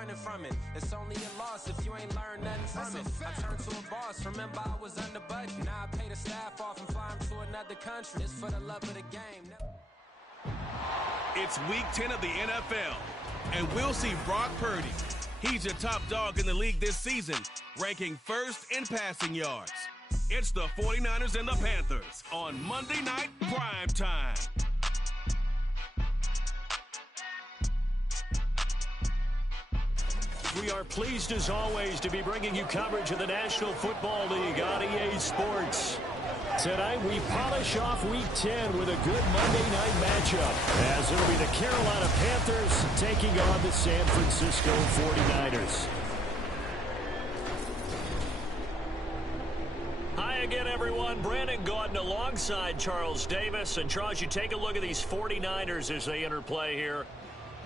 running from it. It's only a loss if you ain't learned nothing from it. I turned to a boss, remember I was under budget. Now I pay the staff off and fly them to another country. It's for the love of the game. It's week 10 of the NFL, and we'll see Brock Purdy. He's your top dog in the league this season, ranking first in passing yards. It's the 49ers and the Panthers on Monday Night Prime Time. We are pleased, as always, to be bringing you coverage of the National Football League on EA Sports. Tonight, we polish off Week 10 with a good Monday night matchup, as it'll be the Carolina Panthers taking on the San Francisco 49ers. Hi again, everyone. Brandon Gaudin alongside Charles Davis. And Charles, you take a look at these 49ers as they enter play here.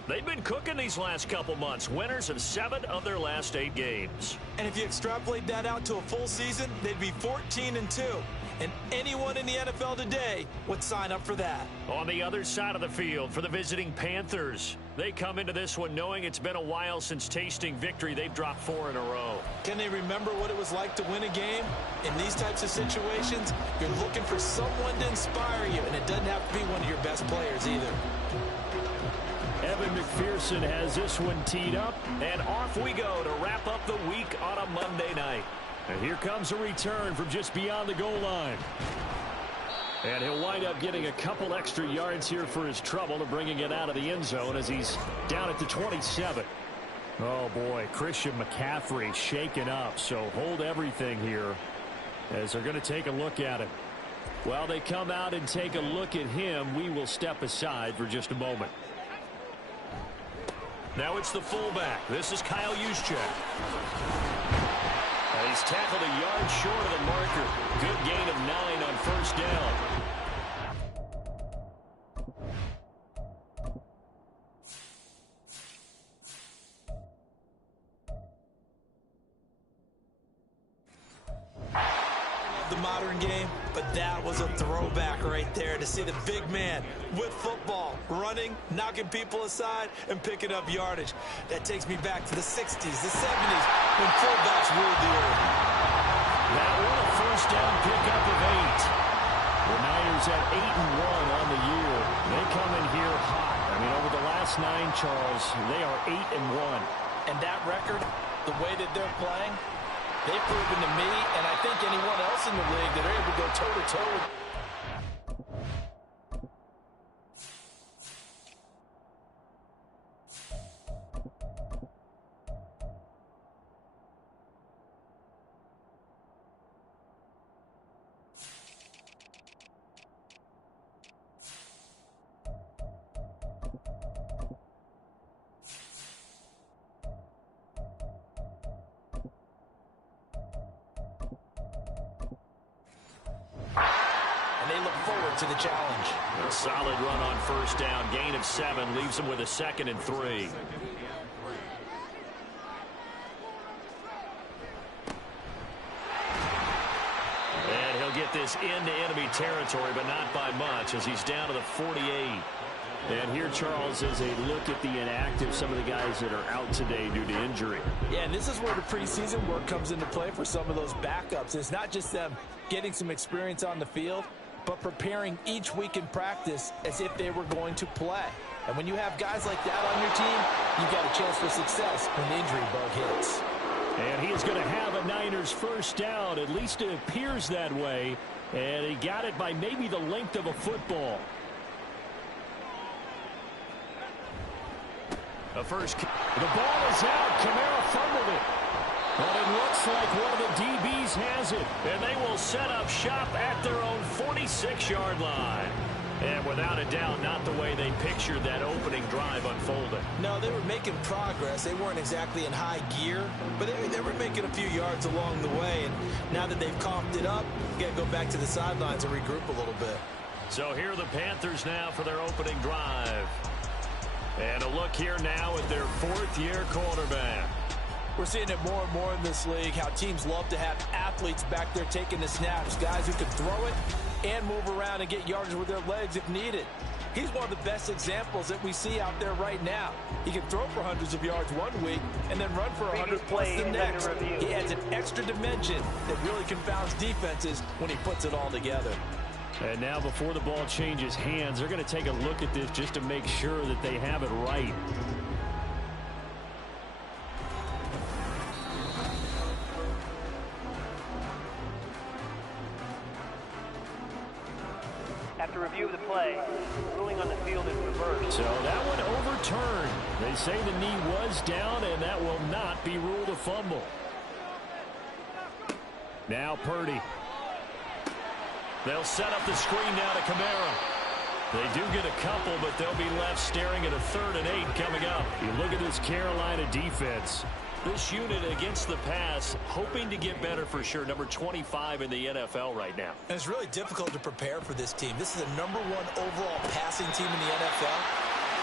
They've been cooking these last couple months, winners of 7 of their last 8 games. And if you extrapolate that out to a full season, they'd be 14-2. And anyone in the NFL today would sign up for that. On the other side of the field for the visiting Panthers, they come into this one knowing it's been a while since tasting victory. They've dropped 4 in a row. Can they remember what it was like to win a game? In these types of situations, you're looking for someone to inspire you, and it doesn't have to be one of your best players either. Evan McPherson has this one teed up, and off we go to wrap up the week on a Monday night. And here comes a return from just beyond the goal line. And he'll wind up getting a couple extra yards here for his trouble to bringing it out of the end zone as he's down at the 27. Oh, boy, Christian McCaffrey shaken up, so hold everything here as they're going to take a look at him. While they come out and take a look at him, we will step aside for just a moment. Now it's the fullback. This is Kyle Juszczyk. And he's tackled a yard short of the marker. Good gain of 9 on first down. The modern game, but that was a throwback right there to see the big man with football, running, knocking people aside, and picking up yardage. That takes me back to the 60s, the 70s, when fullbacks ruled the earth. That one a first down pickup of 8. The Niners at 8-1 on the year. They come in here hot. I mean, over the last 9, Charles, they are 8-1. And that record, the way that they're playing, they've proven to me, and I think anyone else in the league, that are able to go toe-to-toe with. To the challenge. A solid run on first down. Gain of 7 leaves him with a 2nd and 3. And he'll get this into enemy territory, but not by much as he's down to the 48. And here, Charles, is a look at the inactive, some of the guys that are out today due to injury. Yeah, and this is where the preseason work comes into play for some of those backups. It's not just them getting some experience on the field, but preparing each week in practice as if they were going to play. And when you have guys like that on your team, you've got a chance for success when the injury bug hits. And he is going to have a Niners first down. At least it appears that way. And he got it by maybe the length of a football. The ball is out. Kamara fumbled it. But it looks like one of the DBs has it. And they will set up shop at their own 46-yard line. And without a doubt, not the way they pictured that opening drive unfolding. No, they were making progress. They weren't exactly in high gear, but they were making a few yards along the way. And now that they've coughed it up, you got to go back to the sidelines and regroup a little bit. So here are the Panthers now for their opening drive. And a look here now at their 4th-year quarterback. We're seeing it more and more in this league, how teams love to have athletes back there taking the snaps, guys who can throw it and move around and get yardage with their legs if needed. He's one of the best examples that we see out there right now. He can throw for hundreds of yards one week and then run for 100 plus the next. He adds an extra dimension that really confounds defenses when he puts it all together. And now before the ball changes hands, they're going to take a look at this just to make sure that they have it right. After review of the play, ruling on the field is reversed. So that one overturned. They say the knee was down, and that will not be ruled a fumble. Now Purdy. They'll set up the screen now to Kamara. They do get a couple, but they'll be left staring at a 3rd and 8 coming up. You look at this Carolina defense. This unit against the pass, hoping to get better for sure. Number 25 in the NFL right now. And it's really difficult to prepare for this team. This is a #1 overall passing team in the NFL,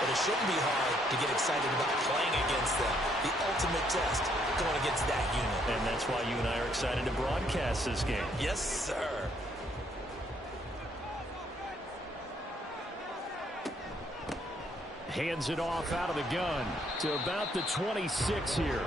but it shouldn't be hard to get excited about playing against them. The ultimate test going against that unit. And that's why you and I are excited to broadcast this game. Yes, sir. Hands it off out of the gun to about the 26 here.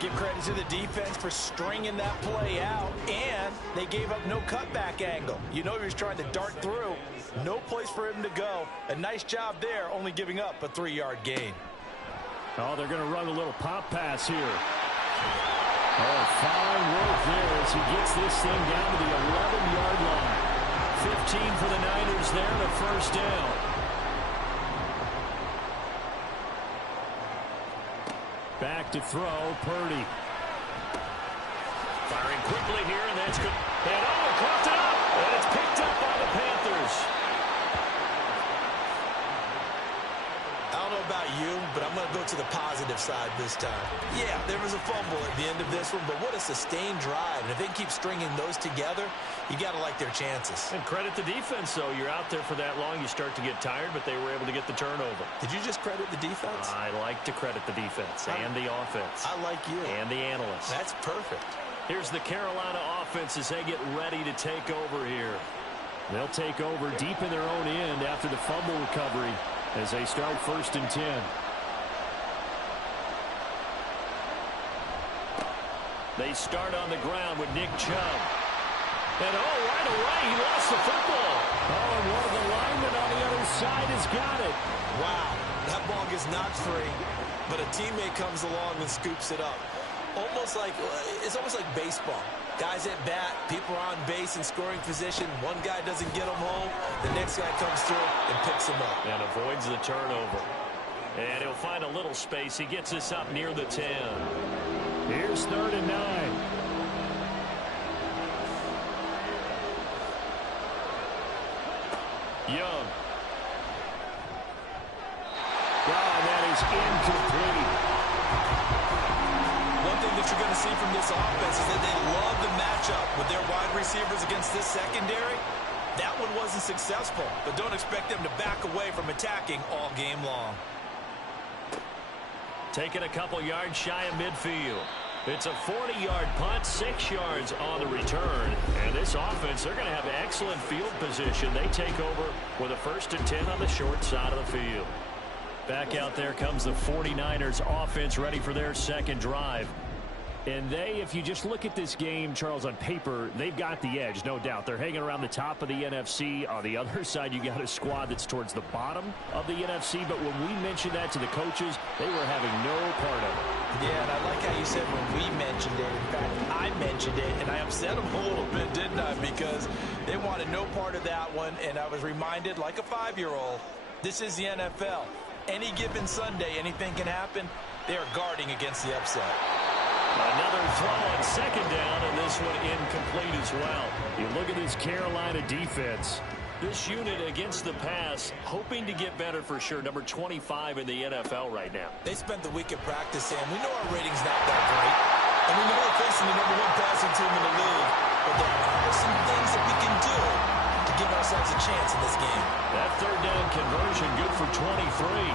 Give credit to the defense for stringing that play out, and they gave up no cutback angle. You know he was trying to dart through. No place for him to go. A nice job there, only giving up a 3-yard gain. Oh, they're going to run a little pop pass here. Oh, fine work there as he gets this thing down to the 11-yard line. 15 for the Niners there and a first down. Back to throw, Purdy. Firing quickly here, and that's good. And oh, caught it up, and it's picked up by the Panthers. I don't know about you, but I'm going to go to the positive side this time. Yeah, there was a fumble at the end of this one, but what a sustained drive. And if they keep stringing those together, you got to like their chances. And credit the defense, though. You're out there for that long, you start to get tired, but they were able to get the turnover. Did you just credit the defense? I like to credit the defense and the offense. I like you. And the analysts. That's perfect. Here's the Carolina offense as they get ready to take over here. They'll take over deep in their own end after the fumble recovery as they start 1st and 10. They start on the ground with Nick Chubb. And oh, right away, he lost the football. Oh, and one of the linemen on the other side has got it. Wow, that ball gets knocked free, but a teammate comes along and scoops it up. It's almost like baseball. Guys at bat, people are on base in scoring position. One guy doesn't get them home. The next guy comes through and picks him up. And avoids the turnover. And he'll find a little space. He gets this up near the 10. Here's 3rd and 9. Young. That is incomplete. One thing that you're going to see from this offense is that they love the matchup with their wide receivers against this secondary. That one wasn't successful, but don't expect them to back away from attacking all game long. Taking a couple yards shy of midfield. It's a 40-yard punt, 6 yards on the return. And this offense, they're going to have excellent field position. They take over with a 1st and 10 on the short side of the field. Back out there comes the 49ers offense ready for their second drive. And they, if you just look at this game, Charles, on paper, they've got the edge, no doubt. They're hanging around the top of the NFC. On the other side, you got a squad that's towards the bottom of the NFC. But when we mentioned that to the coaches, they were having no part of it. Yeah, and I like how you said when we mentioned it. In fact, I mentioned it, and I upset them a little bit, didn't I? Because they wanted no part of that one, and I was reminded, like a 5-year-old, this is the NFL. Any given Sunday, anything can happen. They are guarding against the upset. Another throw on 2nd down, and this one incomplete as well. You look at this Carolina defense. This unit against the pass, hoping to get better for sure. Number 25 in the NFL right now. They spent the week at practice, Sam. We know our rating's not that great. And we know we're facing the #1 passing team in the league. But there are some things that we can do to give ourselves a chance in this game. That 3rd down conversion good for 23.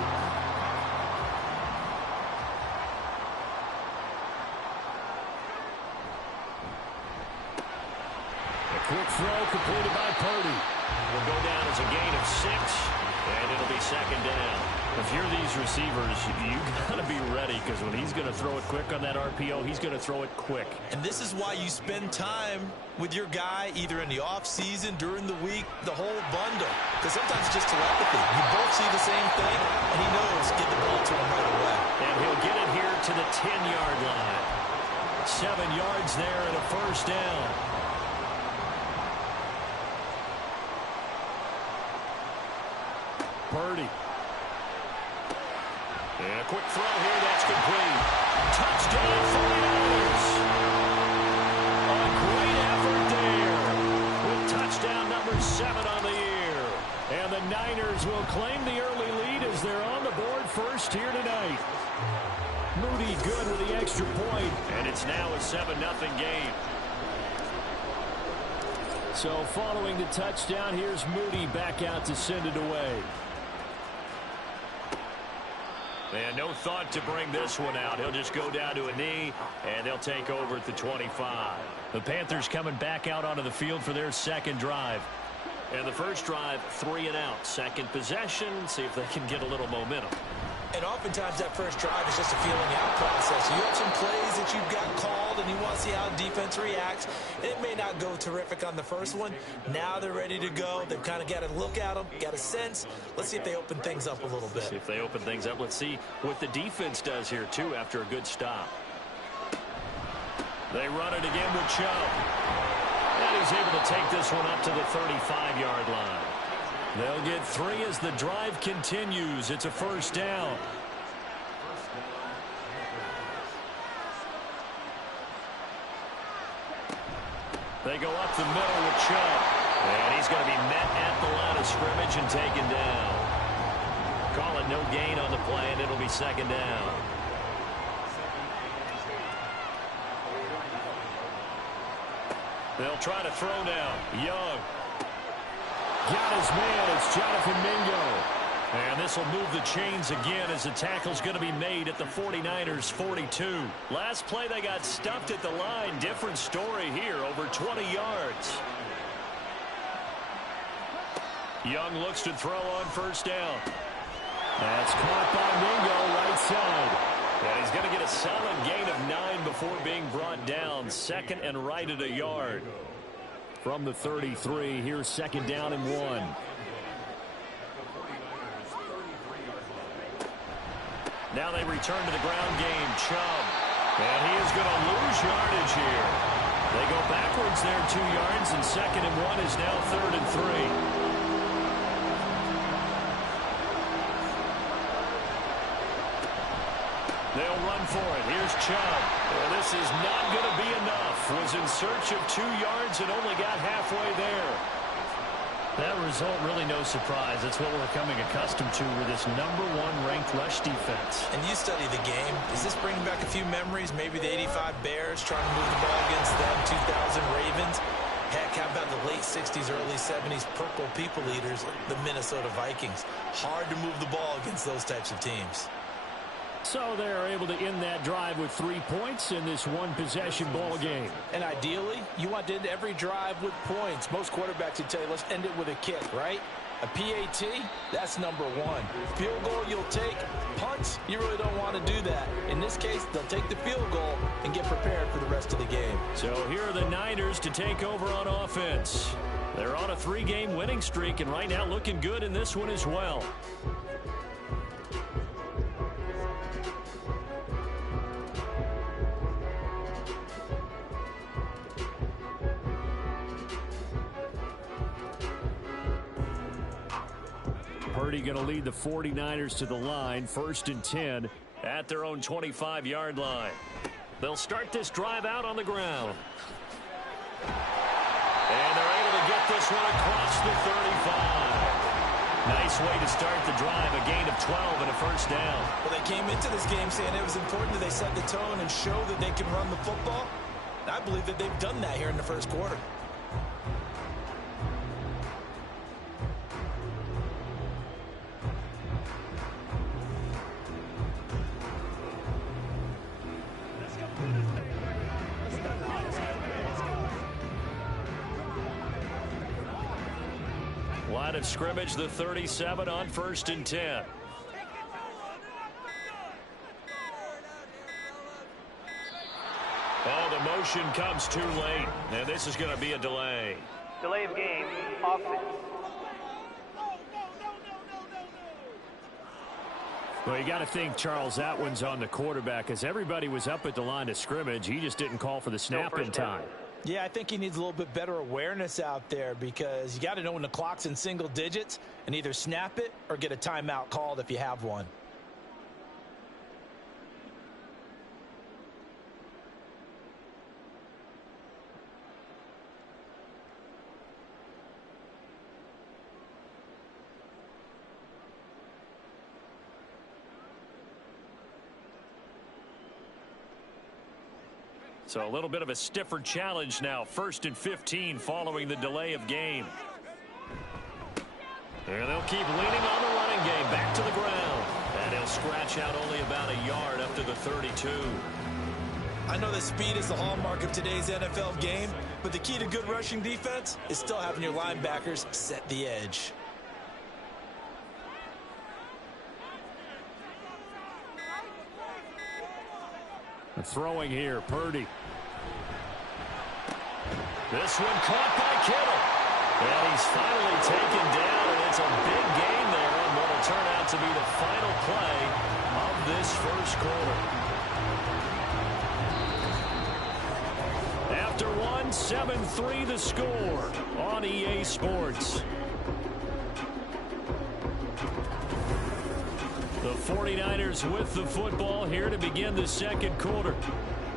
Quick throw completed by Purdy. Will go down as a gain of 6, and it'll be second down. If you're these receivers, you got to be ready, because when he's going to throw it quick on that RPO, he's going to throw it quick. And this is why you spend time with your guy either in the offseason, during the week, the whole bundle. Because sometimes it's just telepathy. You both see the same thing, and he knows get the ball to him right away. And he'll get it here to the 10-yard line. 7 yards there and a first down. Purdy. And a quick throw here, that's complete. Touchdown, 49ers. A great effort there with touchdown number 7 on the year. And the Niners will claim the early lead as they're on the board first here tonight. Moody good with the extra point. And it's now a 7-0 game. So following the touchdown, here's Moody back out to send it away. And no thought to bring this one out. He'll just go down to a knee, and they'll take over at the 25. The Panthers coming back out onto the field for their second drive. And the first drive, 3 and out. Second possession, see if they can get a little momentum. And oftentimes that first drive is just a feeling out process. You have some plays that you've got called and you want to see how defense reacts. It may not go terrific on the first one. Now they're ready to go. They've kind of got to look at them, got a sense. Let's see if they open things up a little bit. See if they open things up. Let's see what the defense does here, too, after a good stop. They run it again with Chubb. And he's able to take this one up to the 35-yard line. They'll get 3 as the drive continues. It's a first down. They go up the middle with Chubb. And he's going to be met at the line of scrimmage and taken down. Call it no gain on the play, and it'll be second down. They'll try to throw now. Young. Got his man. It's Jonathan Mingo. And this will move the chains again as the tackle's going to be made at the 49ers 42. Last play they got stuffed at the line. Different story here. Over 20 yards. Young looks to throw on first down. That's caught by Mingo right side. And he's going to get a solid gain of 9 before being brought down. Second and right at a yard. From the 33, here's second down and 1. Now they return to the ground game. Chubb. And he is going to lose yardage here. They go backwards there 2 yards, and second and 1 is now third and 3. They'll run for it. Here's Chubb. Well, this is not going to be enough. Was in search of 2 yards and only got halfway there. That result, really no surprise. That's what we're becoming accustomed to with this #1 ranked rush defense. And you study the game. Is this bringing back a few memories? Maybe the 85 Bears trying to move the ball against them, 2000 Ravens. Heck, how about the late 60s, early 70s purple people eaters, the Minnesota Vikings. Hard to move the ball against those types of teams. So they're able to end that drive with 3 points in this one-possession ball game. And ideally, you want to end every drive with points. Most quarterbacks would tell you, let's end it with a kick, right? A PAT, that's #1. Field goal you'll take. Punts, you really don't want to do that. In this case, they'll take the field goal and get prepared for the rest of the game. So here are the Niners to take over on offense. They're on a 3-game winning streak, and right now looking good in this one as well. Purdy going to lead the 49ers to the line, 1st and 10 at their own 25-yard line. They'll start this drive out on the ground. And they're able to get this one across the 35. Nice way to start the drive, a gain of 12 and a first down. Well, they came into this game saying it was important that they set the tone and show that they can run the football. I believe that they've done that here in the first quarter. line of scrimmage, the 37 on 1st and 10. Oh, the motion comes too late, and this is going to be a delay. Delay of game, offense. Well, you got to think, Charles, that one's on the quarterback, as everybody was up at the line of scrimmage. He just didn't call for the snap in time. Yeah, I think he needs a little bit better awareness out there, because you got to know when the clock's in single digits and either snap it or get a timeout called if you have one. So a little bit of a stiffer challenge now. 1st and 15 following the delay of game. And they'll keep leaning on the running game. Back to the ground. And he'll scratch out only about a yard up to the 32. I know that speed is the hallmark of today's NFL game, but the key to good rushing defense is still having your linebackers set the edge. Throwing here, Purdy. This one caught by Kittle. And he's finally taken down, and it's a big gain there on what will turn out to be the final play of this first quarter. After one, 7-3 the score on EA Sports. The 49ers with the football here to begin the second quarter,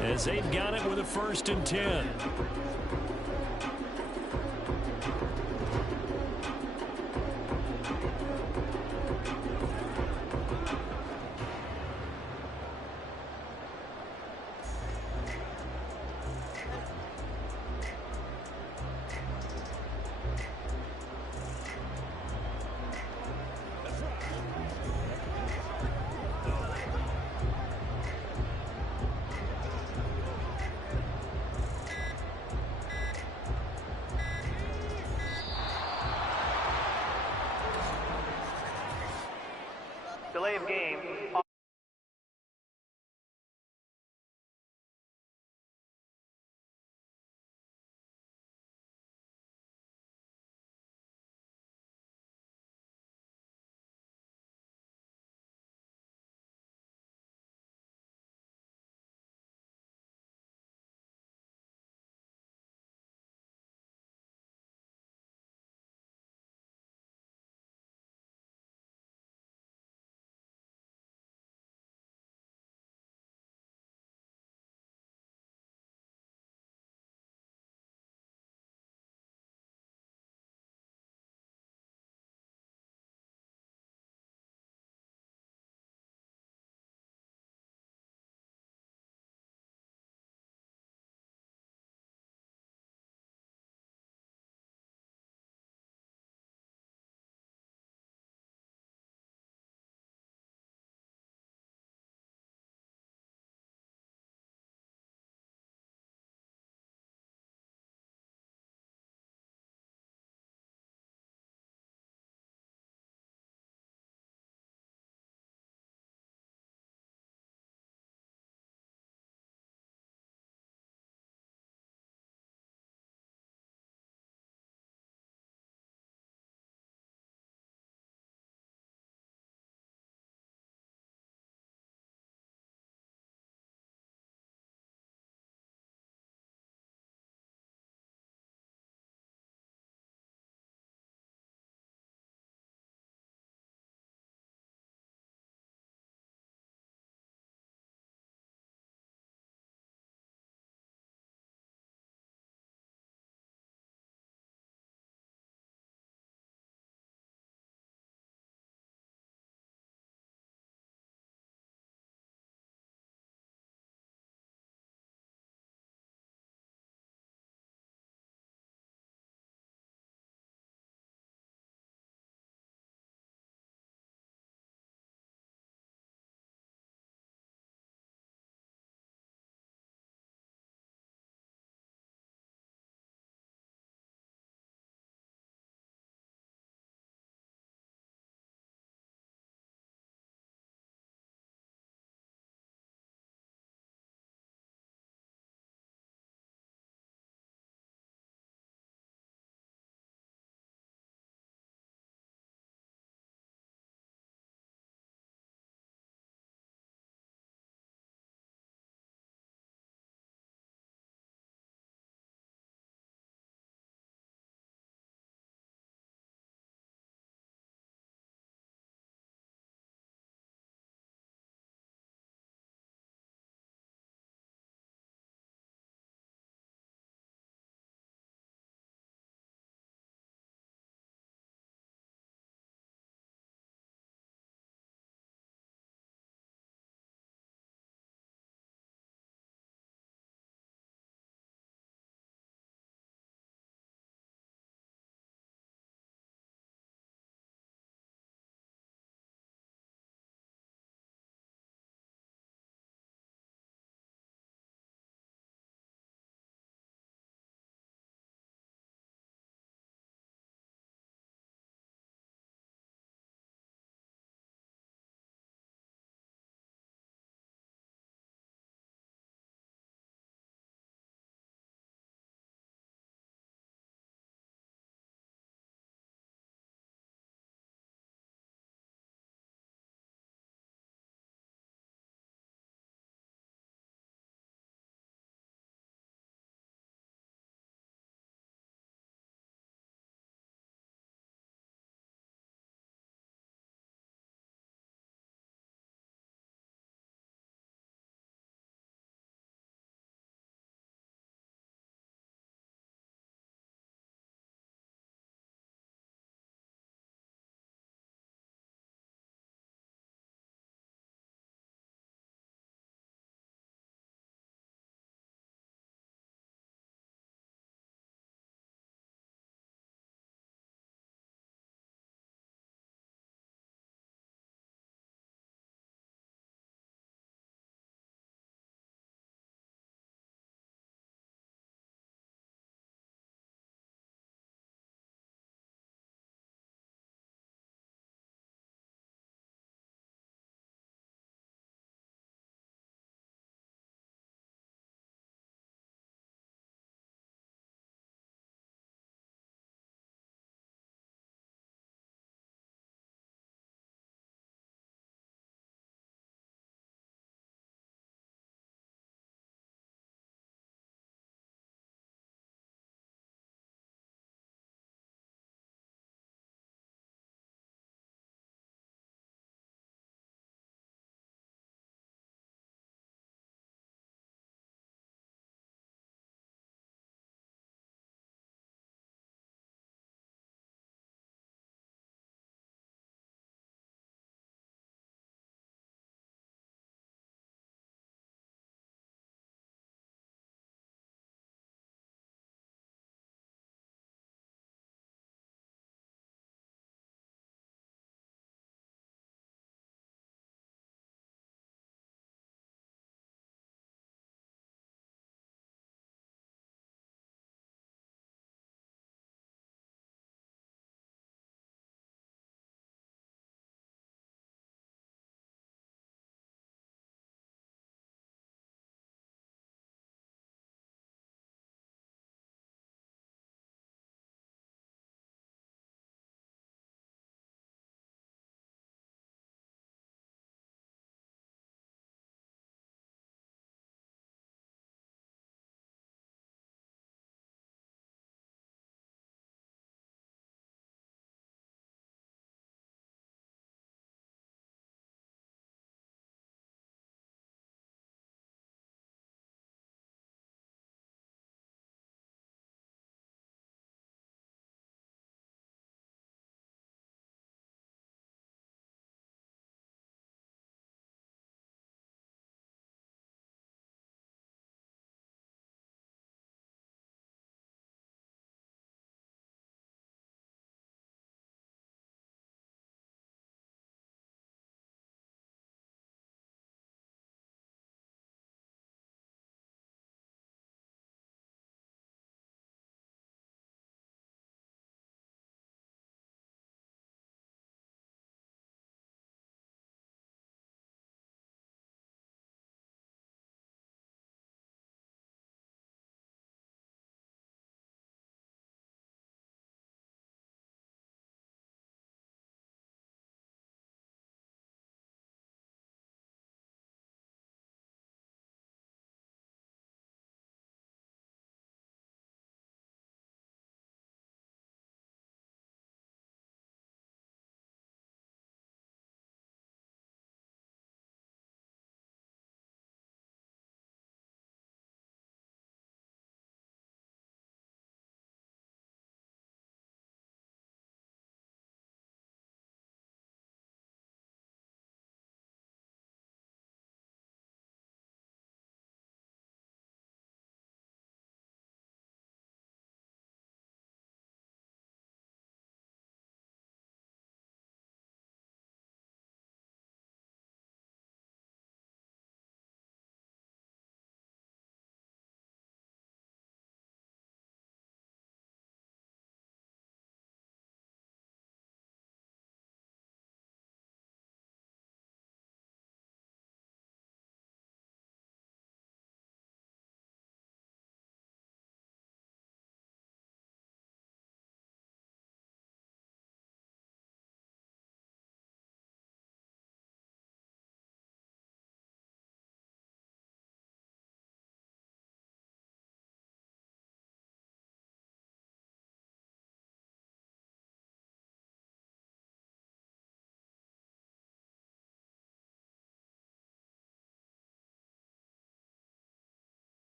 as they've got it with a 1st and 10.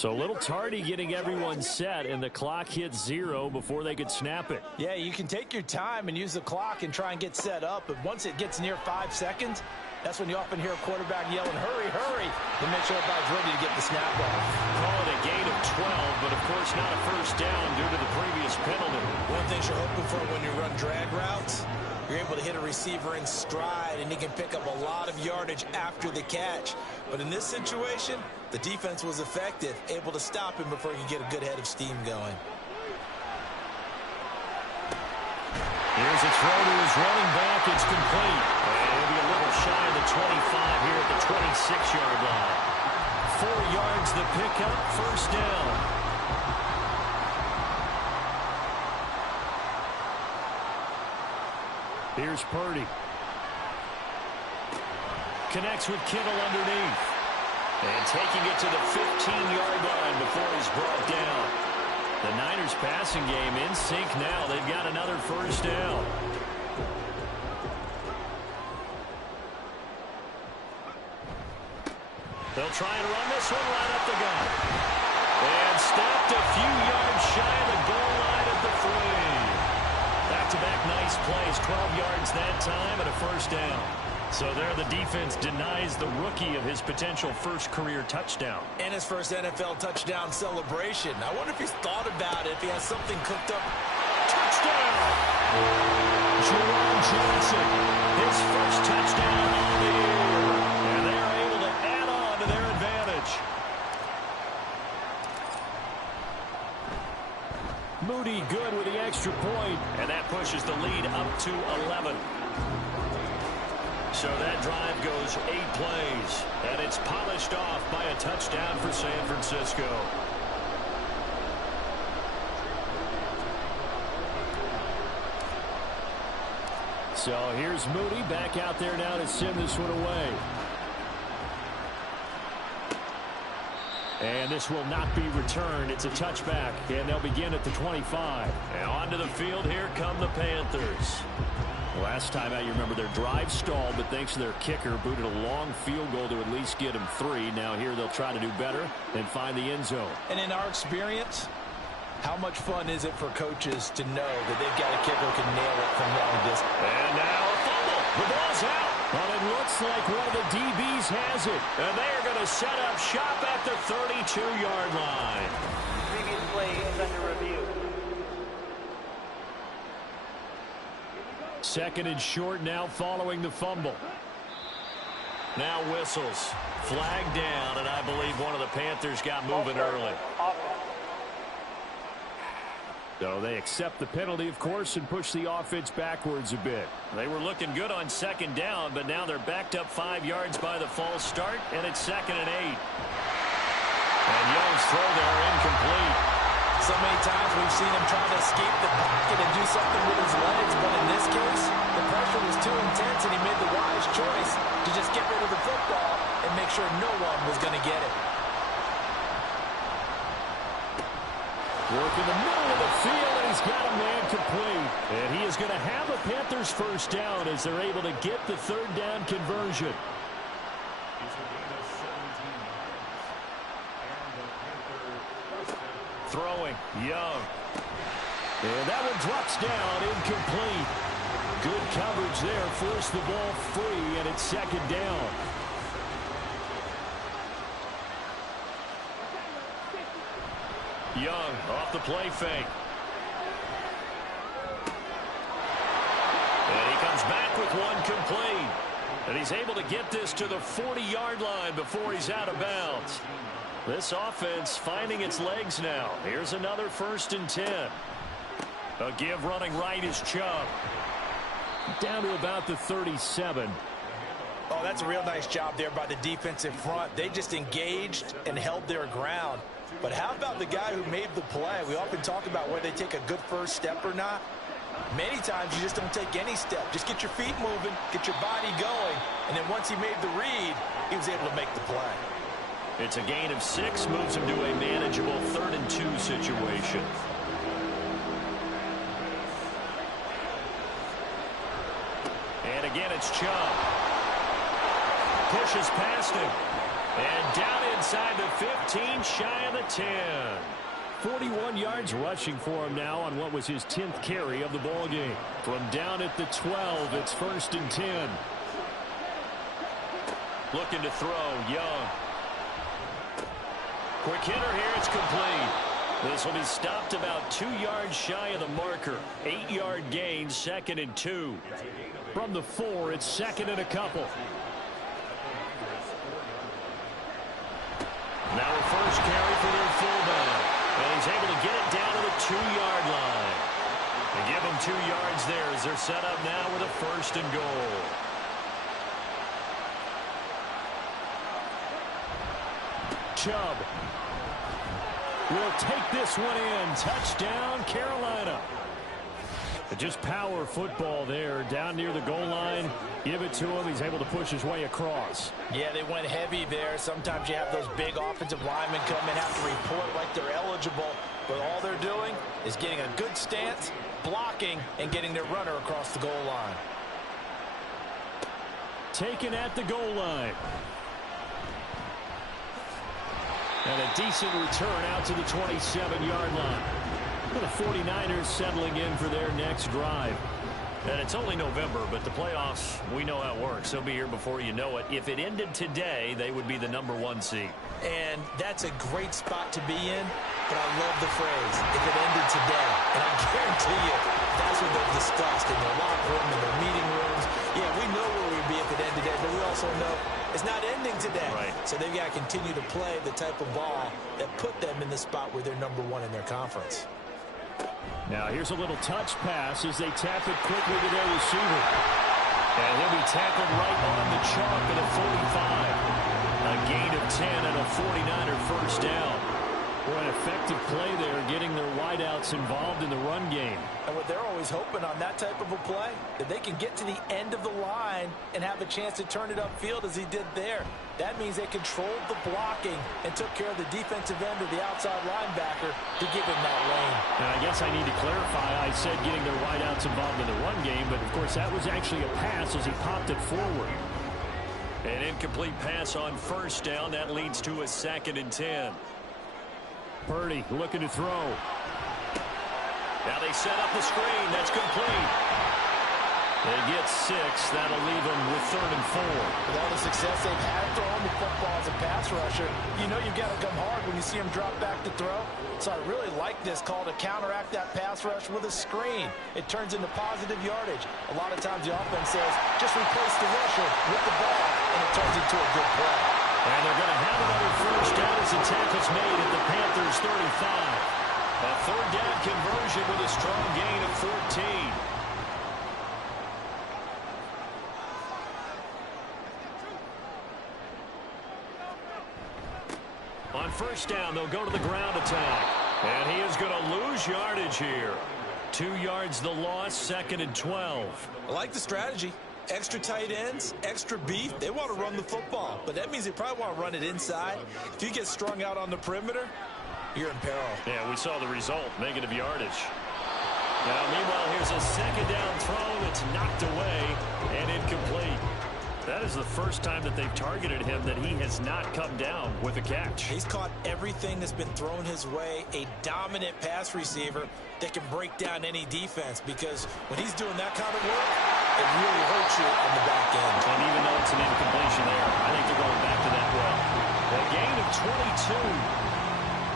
So a little tardy getting everyone set, and the clock hits 0 before they could snap it. Yeah, you can take your time and use the clock and try and get set up, but once it gets near 5 seconds, that's when you often hear a quarterback yelling, hurry, hurry, to make sure everybody's ready to get the snap off. Call it a gain of 12, but of course not a first down due to the previous penalty. One thing you're hoping for when you run drag routes, you're able to hit a receiver in stride, and he can pick up a lot of yardage after the catch. But in this situation, the defense was effective, able to stop him before he could get a good head of steam going. Here's a throw to his running back. It's complete. And he'll be a little shy of the 25 here at the 26-yard line. 4 yards the pickup, first down. Here's Purdy. Connects with Kittle underneath. And taking it to the 15-yard line before he's brought down. The Niners passing game in sync now. They've got another first down. They'll try and run this one right up the gut. And stopped a few yards shy of the goal line at the 3. Back-to-back nice plays. 12 yards that time and a first down. So there the defense denies the rookie of his potential first career touchdown. And his first NFL touchdown celebration. I wonder if he's thought about it, if he has something cooked up. Touchdown! Jerome Johnson, his first touchdown on the year. And they are able to add on to their advantage. Moody good with the extra point, and that pushes the lead up to 11. So that drive goes 8 plays, and it's polished off by a touchdown for San Francisco. So here's Moody back out there now to send this one away. And this will not be returned. It's a touchback, and they'll begin at the 25. And onto the field, here come the Panthers. Last time out, you remember their drive stalled, but thanks to their kicker, booted a long field goal to at least get them 3. Now here they'll try to do better and find the end zone. And in our experience, how much fun is it for coaches to know that they've got a kicker who can nail it from long distance? And now a fumble. The ball's out. But it looks like one of the DBs has it. And they are going to set up shop at the 32-yard line. Previous play is under review. Second and short now following the fumble. Now whistles. Flag down, and I believe one of the Panthers got moving early. So they accept the penalty, of course, and push the offense backwards a bit. They were looking good on second down, but now they're backed up 5 yards by the false start, and it's 2nd and 8. And Young's throw there incomplete. So many times we've seen him try to escape the pocket and do something with his legs, but in this case, the pressure was too intense, and he made the wise choice to just get rid of the football and make sure no one was going to get it. Work in the middle of the field, and he's got a man complete. And he is going to have a Panthers first down as they're able to get the 3rd down conversion. Throwing, Young. And that one drops down, incomplete. Good coverage there, forced the ball free, and it's 2nd down. Young off the play fake. And he comes back with one complete. And he's able to get this to the 40-yard line before he's out of bounds. This offense finding its legs now. Here's another 1st and 10. A give running right is Chubb. Down to about the 37. Oh, that's a real nice job there by the defensive front. They just engaged and held their ground. But how about the guy who made the play? We often talk about whether they take a good first step or not. Many times you just don't take any step. Just get your feet moving, get your body going, and then once he made the read, he was able to make the play. It's a gain of 6, moves him to a manageable 3rd and 2 situation. And again, it's Chubb. Pushes past him. And down inside the 15, shy of the 10. 41 yards rushing for him now on what was his 10th carry of the ball game. From down at the 12, it's 1st and 10. Looking to throw, Young. Quick hitter here, it's complete. This will be stopped about 2 yards shy of the marker. 8-yard gain, 2nd and 2. From the 4, it's 2nd and a couple. Now a first carry for their fullback. And he's able to get it down to the 2-yard line. They give him 2 yards there as they're set up now with a 1st and goal. Chubb will take this one in. Touchdown, Carolina. Just power football there down near the goal line. Give it to him. He's able to push his way across. Yeah, they went heavy there. Sometimes you have those big offensive linemen come in, have to report like they're eligible. But all they're doing is getting a good stance, blocking, and getting their runner across the goal line. Taken at the goal line. And a decent return out to the 27-yard line. The 49ers settling in for their next drive. And it's only November, but the playoffs, we know how it works. They'll be here before you know it. If it ended today, they would be the #1 seed. And that's a great spot to be in, but I love the phrase, if it ended today. And I guarantee you, that's what they've discussed in their locker room, in their meeting rooms. Yeah, we know where we'd be if it ended today, but we also know it's not ending today. Right. So they've got to continue to play the type of ball that put them in the spot where they're #1 in their conference. Now here's a little touch pass as they tap it quickly to their receiver. And he'll be tackled right on the chalk at a 45. A gain of 10 and a 49er first down. Boy, an effective play there, getting their wideouts involved in the run game. And what they're always hoping on that type of a play, that they can get to the end of the line and have a chance to turn it upfield as he did there. That means they controlled the blocking and took care of the defensive end or the outside linebacker to give him that lane. And I guess I need to clarify, I said getting their wideouts involved in the run game, but of course that was actually a pass as he popped it forward. An incomplete pass on first down. That leads to a 2nd and 10. Purdy looking to throw. Now they set up the screen. That's complete. They get 6. That'll leave them with 3rd and 4. With all the success they've had throwing the football as a pass rusher, you know you've got to come hard when you see him drop back to throw. So I really like this call to counteract that pass rush with a screen. It turns into positive yardage. A lot of times the offense says, just replace the rusher with the ball, and it turns into a good play. And they're going to have another first down as the tackle's made at the Panthers 35. A 3rd down conversion with a strong gain of 14. On first down, they'll go to the ground attack. And he is going to lose yardage here. 2 yards the loss, 2nd and 12. I like the strategy. Extra tight ends, extra beef. They want to run the football, but that means they probably want to run it inside. If you get strung out on the perimeter, you're in peril. Yeah, we saw the result, negative yardage. Now, meanwhile, here's a 2nd down throw that's knocked away and incomplete. That is the first time that they've targeted him that he has not come down with a catch. He's caught everything that's been thrown his way, a dominant pass receiver that can break down any defense, because when he's doing that kind of work, it really hurts you on the back end. And even though it's an incompletion there, I think they're going back to that well. A gain of 22.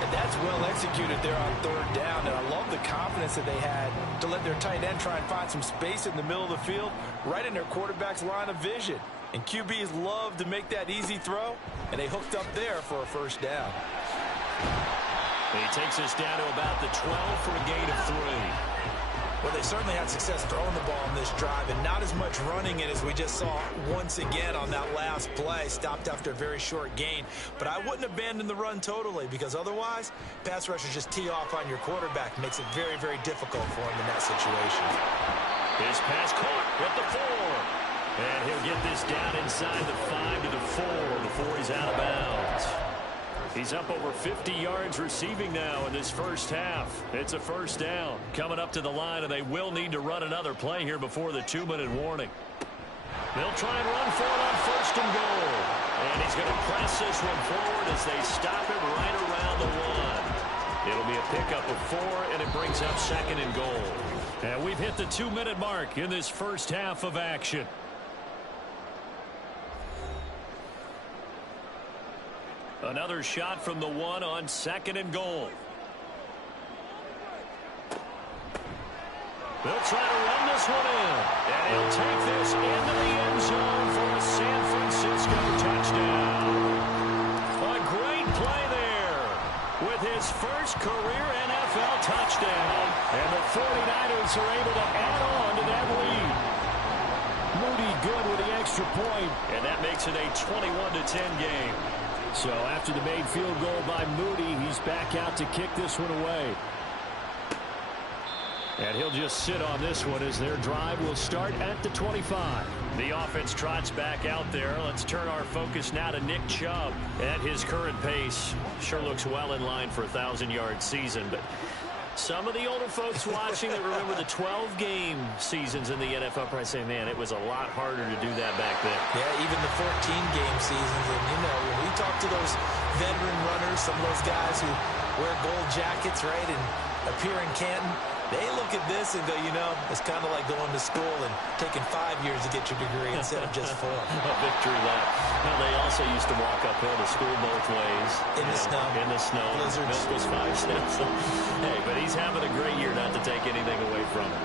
And that's well executed there on 3rd down. And I love the confidence that they had to let their tight end try and find some space in the middle of the field, right in their quarterback's line of vision. And QBs love to make that easy throw, and they hooked up there for a first down. He takes us down to about the 12 for a gain of 3. Well, they certainly had success throwing the ball on this drive, and not as much running it as we just saw once again on that last play. Stopped after a very short gain. But I wouldn't abandon the run totally, because otherwise, pass rushers just tee off on your quarterback. Makes it very, very difficult for him in that situation. His pass caught at the 4. And he'll get this down inside the 5 to the 4 before he's out of bounds. He's up over 50 yards receiving now in this first half. It's a first down. Coming up to the line, and they will need to run another play here before the 2-minute warning. They'll try and run for it on 1st and goal. And he's going to press this one forward as they stop it right around the 1. It'll be a pickup of 4, and it brings up 2nd and goal. And we've hit the 2-minute mark in this first half of action. Another shot from the 1 on 2nd and goal. They'll try to run this one in. And he'll take this into the end zone for a San Francisco touchdown. A great play there with his first career NFL touchdown. And the 49ers are able to add on to that lead. Moody good with the extra point. And that makes it a 21-10 game. So after the made field goal by Moody, he's back out to kick this one away. And he'll just sit on this one as their drive will start at the 25. The offense trots back out there. Let's turn our focus now to Nick Chubb. At his current pace, sure looks well in line for a 1,000-yard season. But some of the older folks watching that remember the 12-game seasons in the NFL probably say, man, it was a lot harder to do that back then. Yeah, even the 14-game seasons. And, you know, when we talk to those veteran runners, some of those guys who wear gold jackets, right, and appear in Canton, they look at this and go, you know, it's kind of like going to school and taking 5 years to get your degree instead of just 4. A victory lap. Now, they also used to walk uphill to school both ways. In the snow. In the snow. Blizzards. Milk was 5 cents. Hey, but he's having a great year, not to take anything away from him.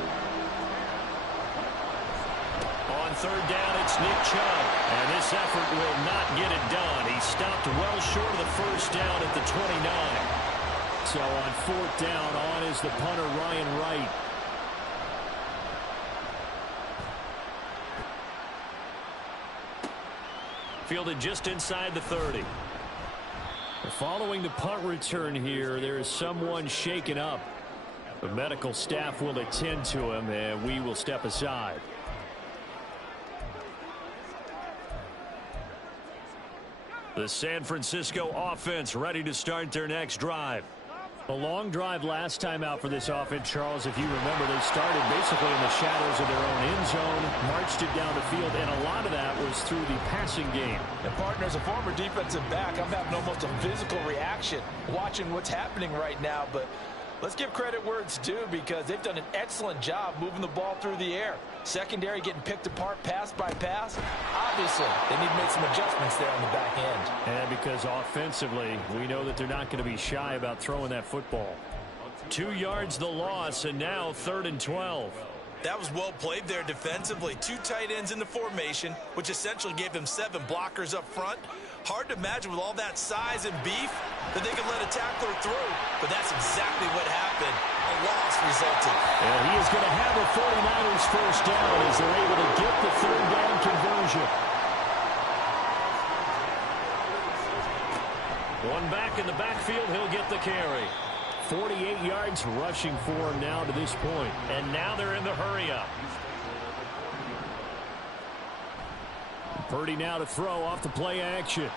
On 3rd down, it's Nick Chubb. And this effort will not get it done. He stopped well short of the first down at the 29. So on 4th down, on is the punter, Ryan Wright. Fielded just inside the 30. Following the punt return here, there is someone shaken up. The medical staff will attend to him, and we will step aside. The San Francisco offense ready to start their next drive. A long drive last time out for this offense, Charles. If you remember, they started basically in the shadows of their own end zone, marched it down the field, and a lot of that was through the passing game. And, partner, as a former defensive back, I'm having almost a physical reaction watching what's happening right now. But let's give credit where it's due because they've done an excellent job moving the ball through the air. Secondary getting picked apart pass by pass. Obviously, they need to make some adjustments there on the back end. And because offensively, we know that they're not going to be shy about throwing that football. 2 yards the loss, and now 3rd and 12. That was well played there defensively. 2 tight ends in the formation, which essentially gave them 7 blockers up front. Hard to imagine with all that size and beef that they could let a tackler through, but that's exactly what happened. A loss resulted. And he is going to have a 49ers first down as they're able to get the 3rd down conversion. One back in the backfield, he'll get the carry. 48 yards rushing for him now to this point. And now they're in the hurry-up. Purdy now to throw off the play action.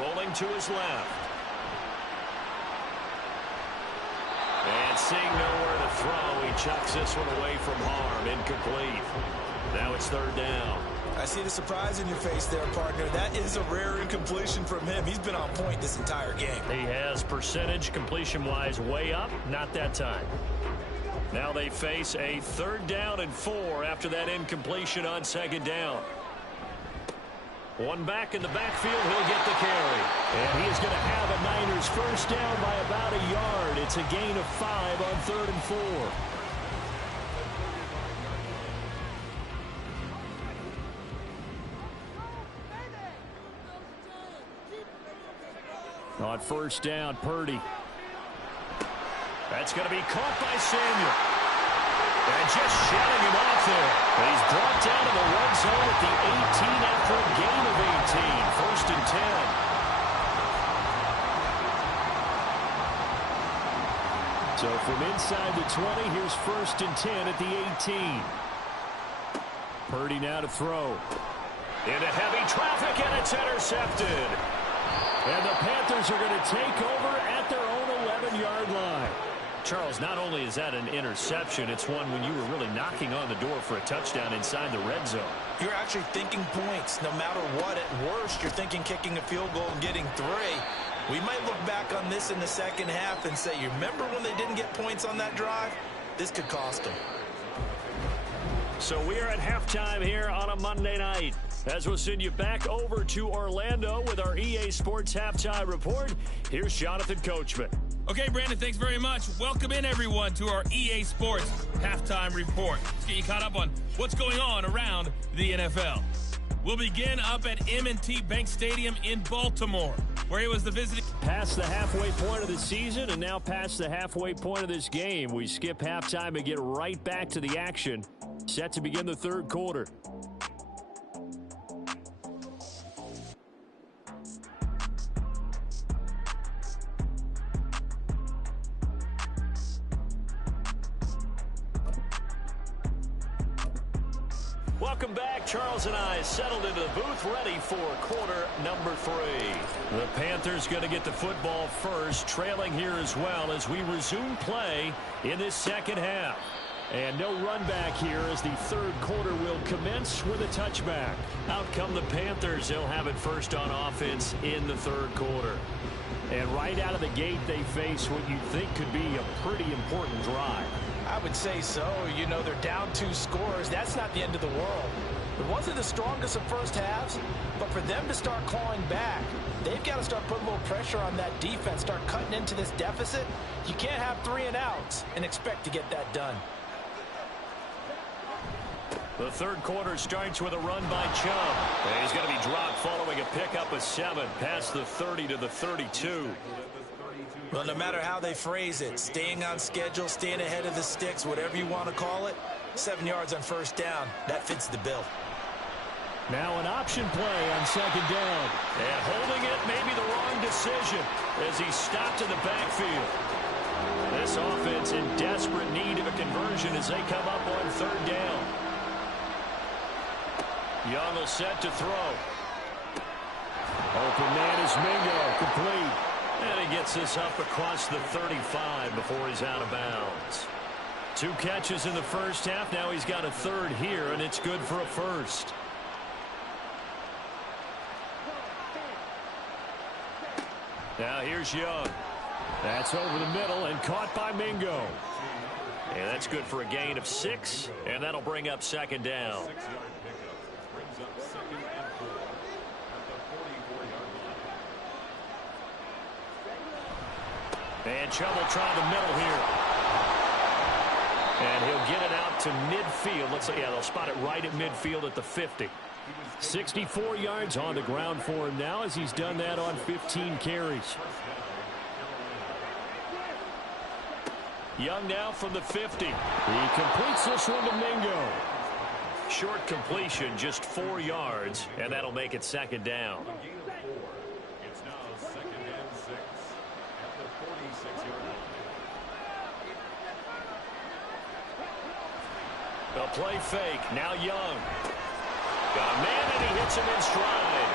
Rolling to his left. And seeing nowhere to throw, he chucks this one away from harm. Incomplete. Now it's 3rd down. I see the surprise in your face there, partner. That is a rare incompletion from him. He's been on point this entire game. He has percentage completion-wise way up. Not that time. Now they face a 3rd down and 4 after that incompletion on 2nd down. One back in the backfield, he'll get the carry. And he is going to have a Niners first down by about a yard. It's a gain of 5 on 3rd and 4. On 1st down, Purdy. That's going to be caught by Samuel. And just shutting him off there. But he's brought down to the red zone at the 18 after a gain of 18. 1st and 10. So from inside the 20, here's 1st and 10 at the 18. Purdy now to throw. Into heavy traffic, and it's intercepted. And the Panthers are going to take over at their own 11-yard line. Charles, not only is that an interception, it's one when you were really knocking on the door for a touchdown inside the red zone. You're actually thinking points no matter what. At worst, you're thinking kicking a field goal and getting 3. We might look back on this in the second half and say, you remember when they didn't get points on that drive? This could cost them. So we're at halftime here on a Monday night, as we'll send you back over to Orlando with our EA Sports Halftime Report. Here's Jonathan Coachman. Okay, Brandon, thanks very much. Welcome in, everyone, to our EA Sports Halftime Report. Let's get you caught up on what's going on around the NFL. We'll begin up at M&T Bank Stadium in Baltimore, where it was the visiting. Past the halfway point of the season and now past the halfway point of this game. We skip halftime and get right back to the action. Set to begin the third quarter. Welcome back. Charles and I settled into the booth, ready for quarter number 3. The Panthers going to get the football first, trailing here as well as we resume play in this second half. And no run back here as the third quarter will commence with a touchback. Out come the Panthers. They'll have it first on offense in the third quarter. And right out of the gate, they face what you think could be a pretty important drive. I would say so. You know, they're down 2 scores. That's not the end of the world. It wasn't the strongest of first halves, but for them to start clawing back, they've got to start putting a little pressure on that defense, start cutting into this deficit. You can't have 3 and outs and expect to get that done. The third quarter starts with a run by Chubb. And he's going to be dropped following a pickup of 7 past the 30 to the 32. Well, no matter how they phrase it, staying on schedule, staying ahead of the sticks, whatever you want to call it, 7 yards on first down, that fits the bill. Now an option play on second down. And holding it may be the wrong decision as he stopped in the backfield. This offense in desperate need of a conversion as they come up on third down. Young will set to throw. Open man is Mingo, complete. And he gets this up across the 35 before he's out of bounds. 2 catches in the first half. Now he's got a third here, and it's good for a first. Now here's Young. That's over the middle and caught by Mingo. And that's good for a gain of 6, and that'll bring up second down. And Chubb will try the middle here. And he'll get it out to midfield. Let's say, yeah, they'll spot it right at midfield at the 50. 64 yards on the ground for him now as he's done that on 15 carries. Young now from the 50. He completes this one to Mingo. Short completion, just 4 yards, and that'll make it second down. A play fake. Now Young. Got a man, and he hits him in stride.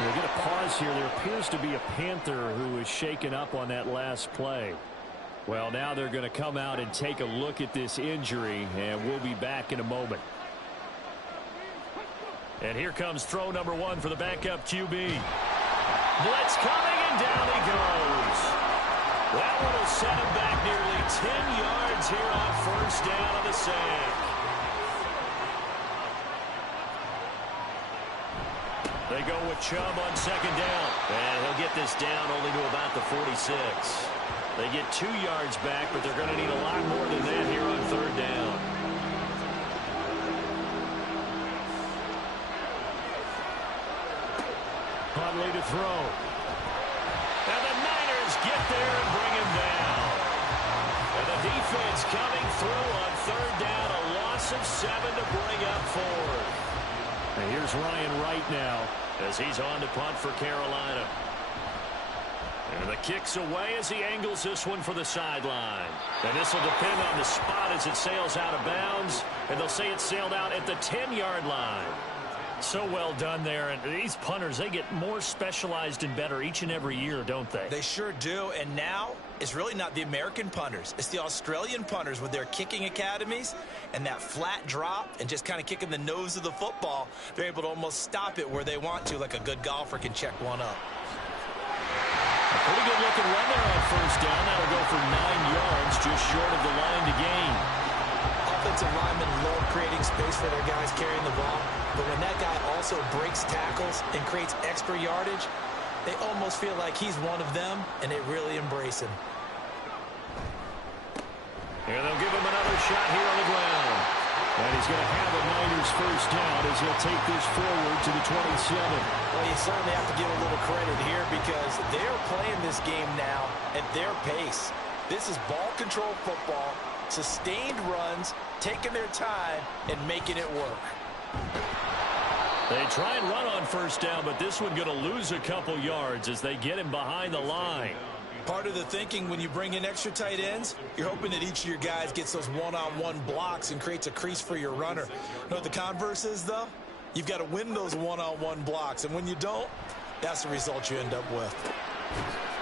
We'll get a pause here. There appears to be a Panther who is shaken up on that last play. Well, now they're going to come out and take a look at this injury, and we'll be back in a moment. And here comes throw number 1 for the backup QB. Blitz coming, and down he goes. That one will set him back nearly 10 yards here on first down on the sack. They go with Chubb on second down. And he'll get this down only to about the 46. They get 2 yards back, but they're going to need a lot more than that here on third down. Huntley to throw. And the Niners get there and bring him down. And the defense coming through on third down. A loss of 7 to bring up 4. And here's Ryan Wright now as he's on to punt for Carolina. And the kick's away as he angles this one for the sideline. And this will depend on the spot as it sails out of bounds. And they'll say it sailed out at the 10-yard line. So well done there. And these punters, they get more specialized and better each and every year, don't they? They sure do. And now it's really not the American punters. It's the Australian punters with their kicking academies and that flat drop and just kind of kicking the nose of the football. They're able to almost stop it where they want to, like a good golfer can check one up. A pretty good looking run there on first down. That'll go for 9 yards, just short of the line to gain. Offensive linemen love creating space for their guys carrying the ball, but when that guy also breaks tackles and creates extra yardage, they almost feel like he's one of them, and they really embrace him. And they'll give him another shot here on the ground. And he's going to have a Niners first down as he'll take this forward to the 27. Well, you certainly have to give a little credit here because they're playing this game now at their pace. This is ball control football, sustained runs, taking their time, and making it work. They try and run on first down, but this one going to lose a couple yards as they get him behind the line. Part of the thinking when you bring in extra tight ends, you're hoping that each of your guys gets those one-on-one blocks and creates a crease for your runner. You know what the converse is, though? You've got to win those one-on-one blocks, and when you don't, that's the result you end up with.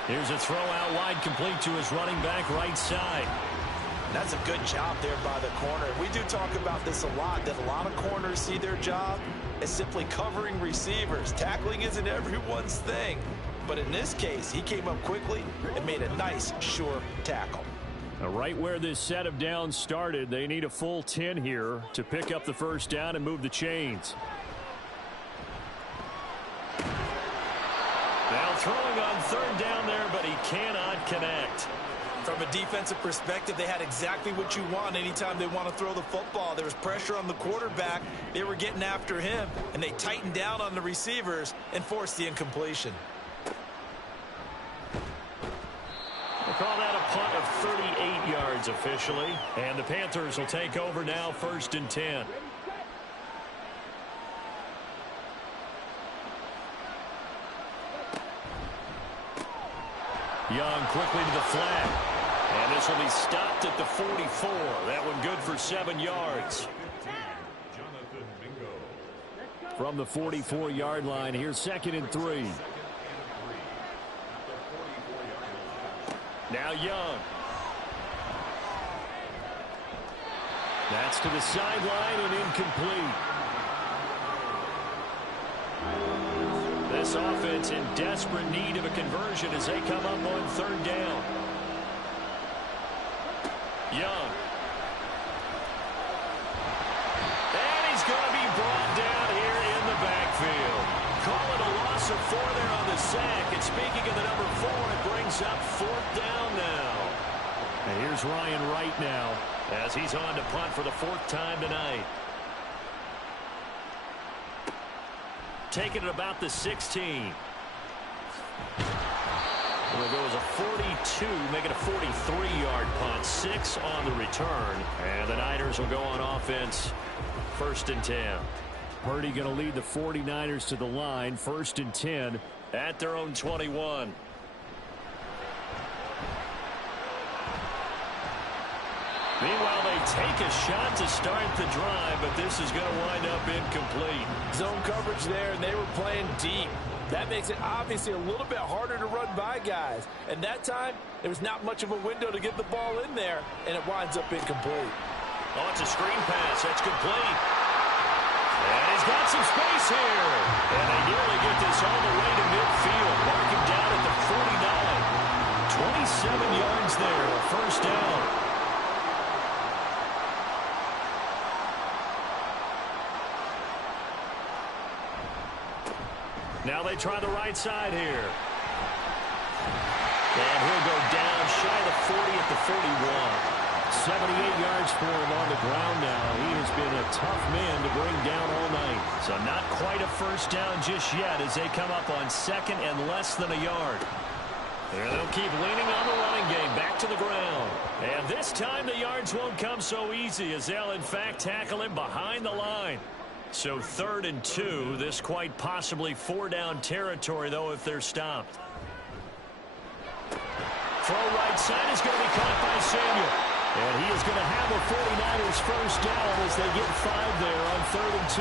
Here's a throw out wide, complete to his running back right side. That's a good job there by the corner. We do talk about this a lot, that a lot of corners see their job as simply covering receivers. Tackling isn't everyone's thing. But in this case, he came up quickly and made a nice, sure tackle. Now, right where this set of downs started, they need a full 10 here to pick up the first down and move the chains. Now throwing on third down there, but he cannot connect. From a defensive perspective, they had exactly what you want anytime they want to throw the football. There was pressure on the quarterback. They were getting after him, and they tightened down on the receivers and forced the incompletion. We'll call that a punt of 38 yards officially. And the Panthers will take over now, 1st and 10. Young quickly to the flat. And this will be stopped at the 44. That one good for 7 yards. From the 44-yard line, here's 2nd and 3. Now Young. That's to the sideline and incomplete. This offense in desperate need of a conversion as they come up on 3rd down. Young. And he's going to be brought down here in the backfield. Call it a loss of 4 there on the sack. And speaking of the number 4, it brings up 4th down now. And here's Ryan Wright now as he's on to punt for the 4th time tonight. Taking it about the 16. Well, it goes a 42, make it a 43-yard punt. 6 on the return. And the Niners will go on offense. 1st and 10. Purdy going to lead the 49ers to the line. 1st and 10 at their own 21. Meanwhile, they take a shot to start the drive, but this is going to wind up incomplete. Zone coverage there, and they were playing deep. That makes it obviously a little bit harder to run by guys. And that time, there was not much of a window to get the ball in there, and it winds up incomplete. Oh, it's a screen pass. That's complete. And he's got some space here. And they nearly get this all the way to midfield. Mark him down at the 49. 27 yards there, 1st down. Now they try the right side here. And he'll go down shy of the 40 at the 41. 78 yards for him on the ground now. He has been a tough man to bring down all night. So not quite a first down just yet as they come up on 2nd and less than a yard. And they'll keep leaning on the running game back to the ground. And this time the yards won't come so easy as they'll in fact tackle him behind the line. So 3rd and 2, this quite possibly 4-down territory, though, if they're stopped. Throw right side is going to be caught by Samuel. And he is going to have a 49ers first down as they get 5 there on 3rd and 2.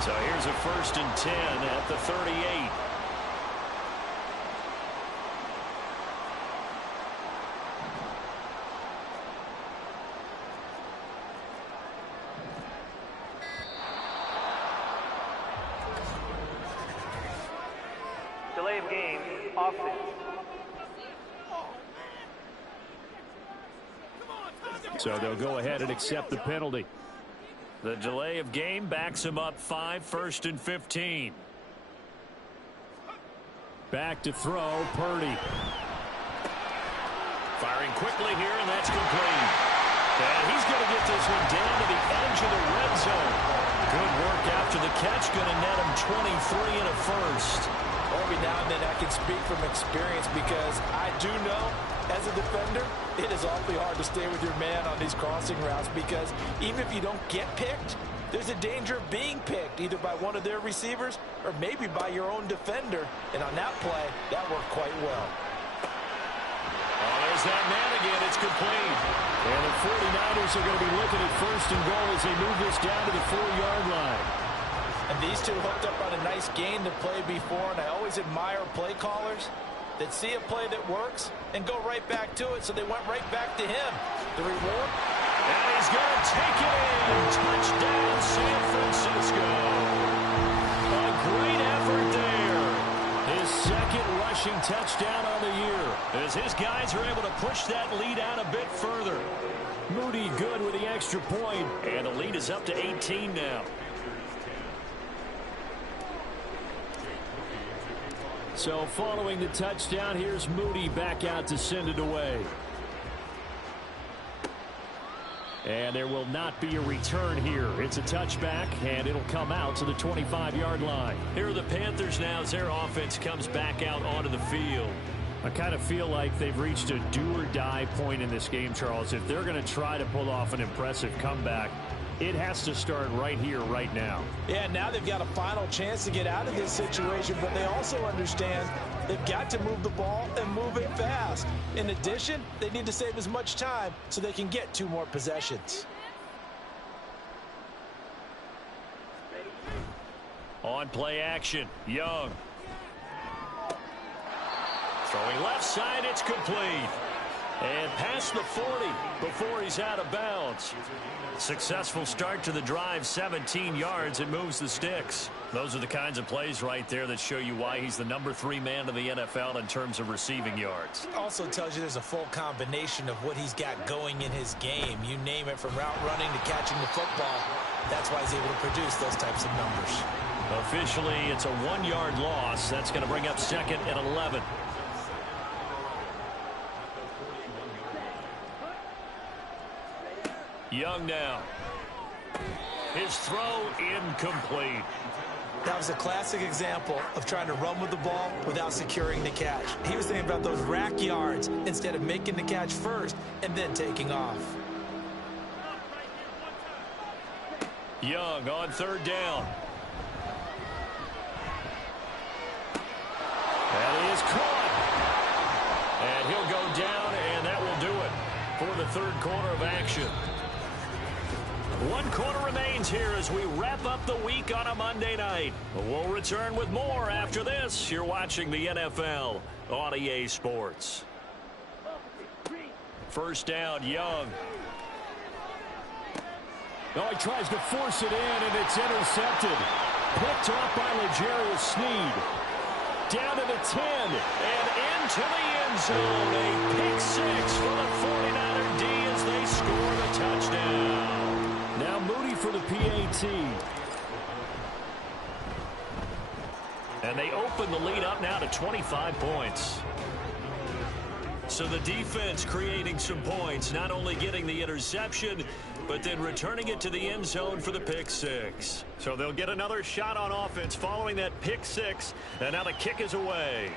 So here's a 1st and 10 at the 38. Delay of game, offense. So they'll go ahead and accept the penalty. The delay of game backs him up 5, 1st and 15. Back to throw, Purdy. Firing quickly here, and that's complete. And he's going to get this one down to the edge of the red zone. Good work after the catch, going to net him 23 and a first. Every now and then I can speak from experience because I do know, as a defender, it is awfully hard to stay with your man on these crossing routes because even if you don't get picked, there's a danger of being picked either by one of their receivers or maybe by your own defender. And on that play, that worked quite well. Oh, there's that man again. It's complete. And the 49ers are going to be looking at 1st and goal as they move this down to the 4-yard line. And these two hooked up on a nice gain to play before, and I always admire play callers that see a play that works and go right back to it, so they went right back to him. The reward? And he's going to take it in. Touchdown, San Francisco. A great effort there. His second rushing touchdown on the year. As his guys are able to push that lead out a bit further. Moody good with the extra point. And the lead is up to 18 now. So following the touchdown, here's Moody back out to send it away. And there will not be a return here. It's a touchback, and it'll come out to the 25-yard line. Here are the Panthers now as their offense comes back out onto the field. I kind of feel like they've reached a do-or-die point in this game, Charles. If they're going to try to pull off an impressive comeback, it has to start right here, right now. Yeah, now they've got a final chance to get out of this situation, but they also understand they've got to move the ball and move it fast. In addition, they need to save as much time so they can get 2 more possessions. On play action, Young. Throwing left side, it's complete. And past the 40 before he's out of bounds. Successful start to the drive, 17 yards, and moves the sticks. Those are the kinds of plays right there that show you why he's the number 3 man in the NFL in terms of receiving yards. Also tells you there's a full combination of what he's got going in his game. You name it, from route running to catching the football. That's why he's able to produce those types of numbers. Officially, it's a 1-yard loss. That's going to bring up 2nd and 11. Young now. His throw incomplete. That was a classic example of trying to run with the ball without securing the catch. He was thinking about those rack yards instead of making the catch first and then taking off. Young on 3rd down. That is caught. And he'll go down, and that will do it for the 3rd quarter of action. 1 quarter remains here as we wrap up the week on a Monday night. We'll return with more after this. You're watching the NFL on EA Sports. 1st down, Young. Oh, he tries to force it in, and it's intercepted. Picked off by L'Jarius Sneed. Down to the 10, and into the end zone. A pick 6 for the 49er D as they score the touchdown. Now Moody for the PAT. And they open the lead up now to 25 points. So the defense creating some points, not only getting the interception, but then returning it to the end zone for the pick 6. So they'll get another shot on offense following that pick 6, and now the kick is away.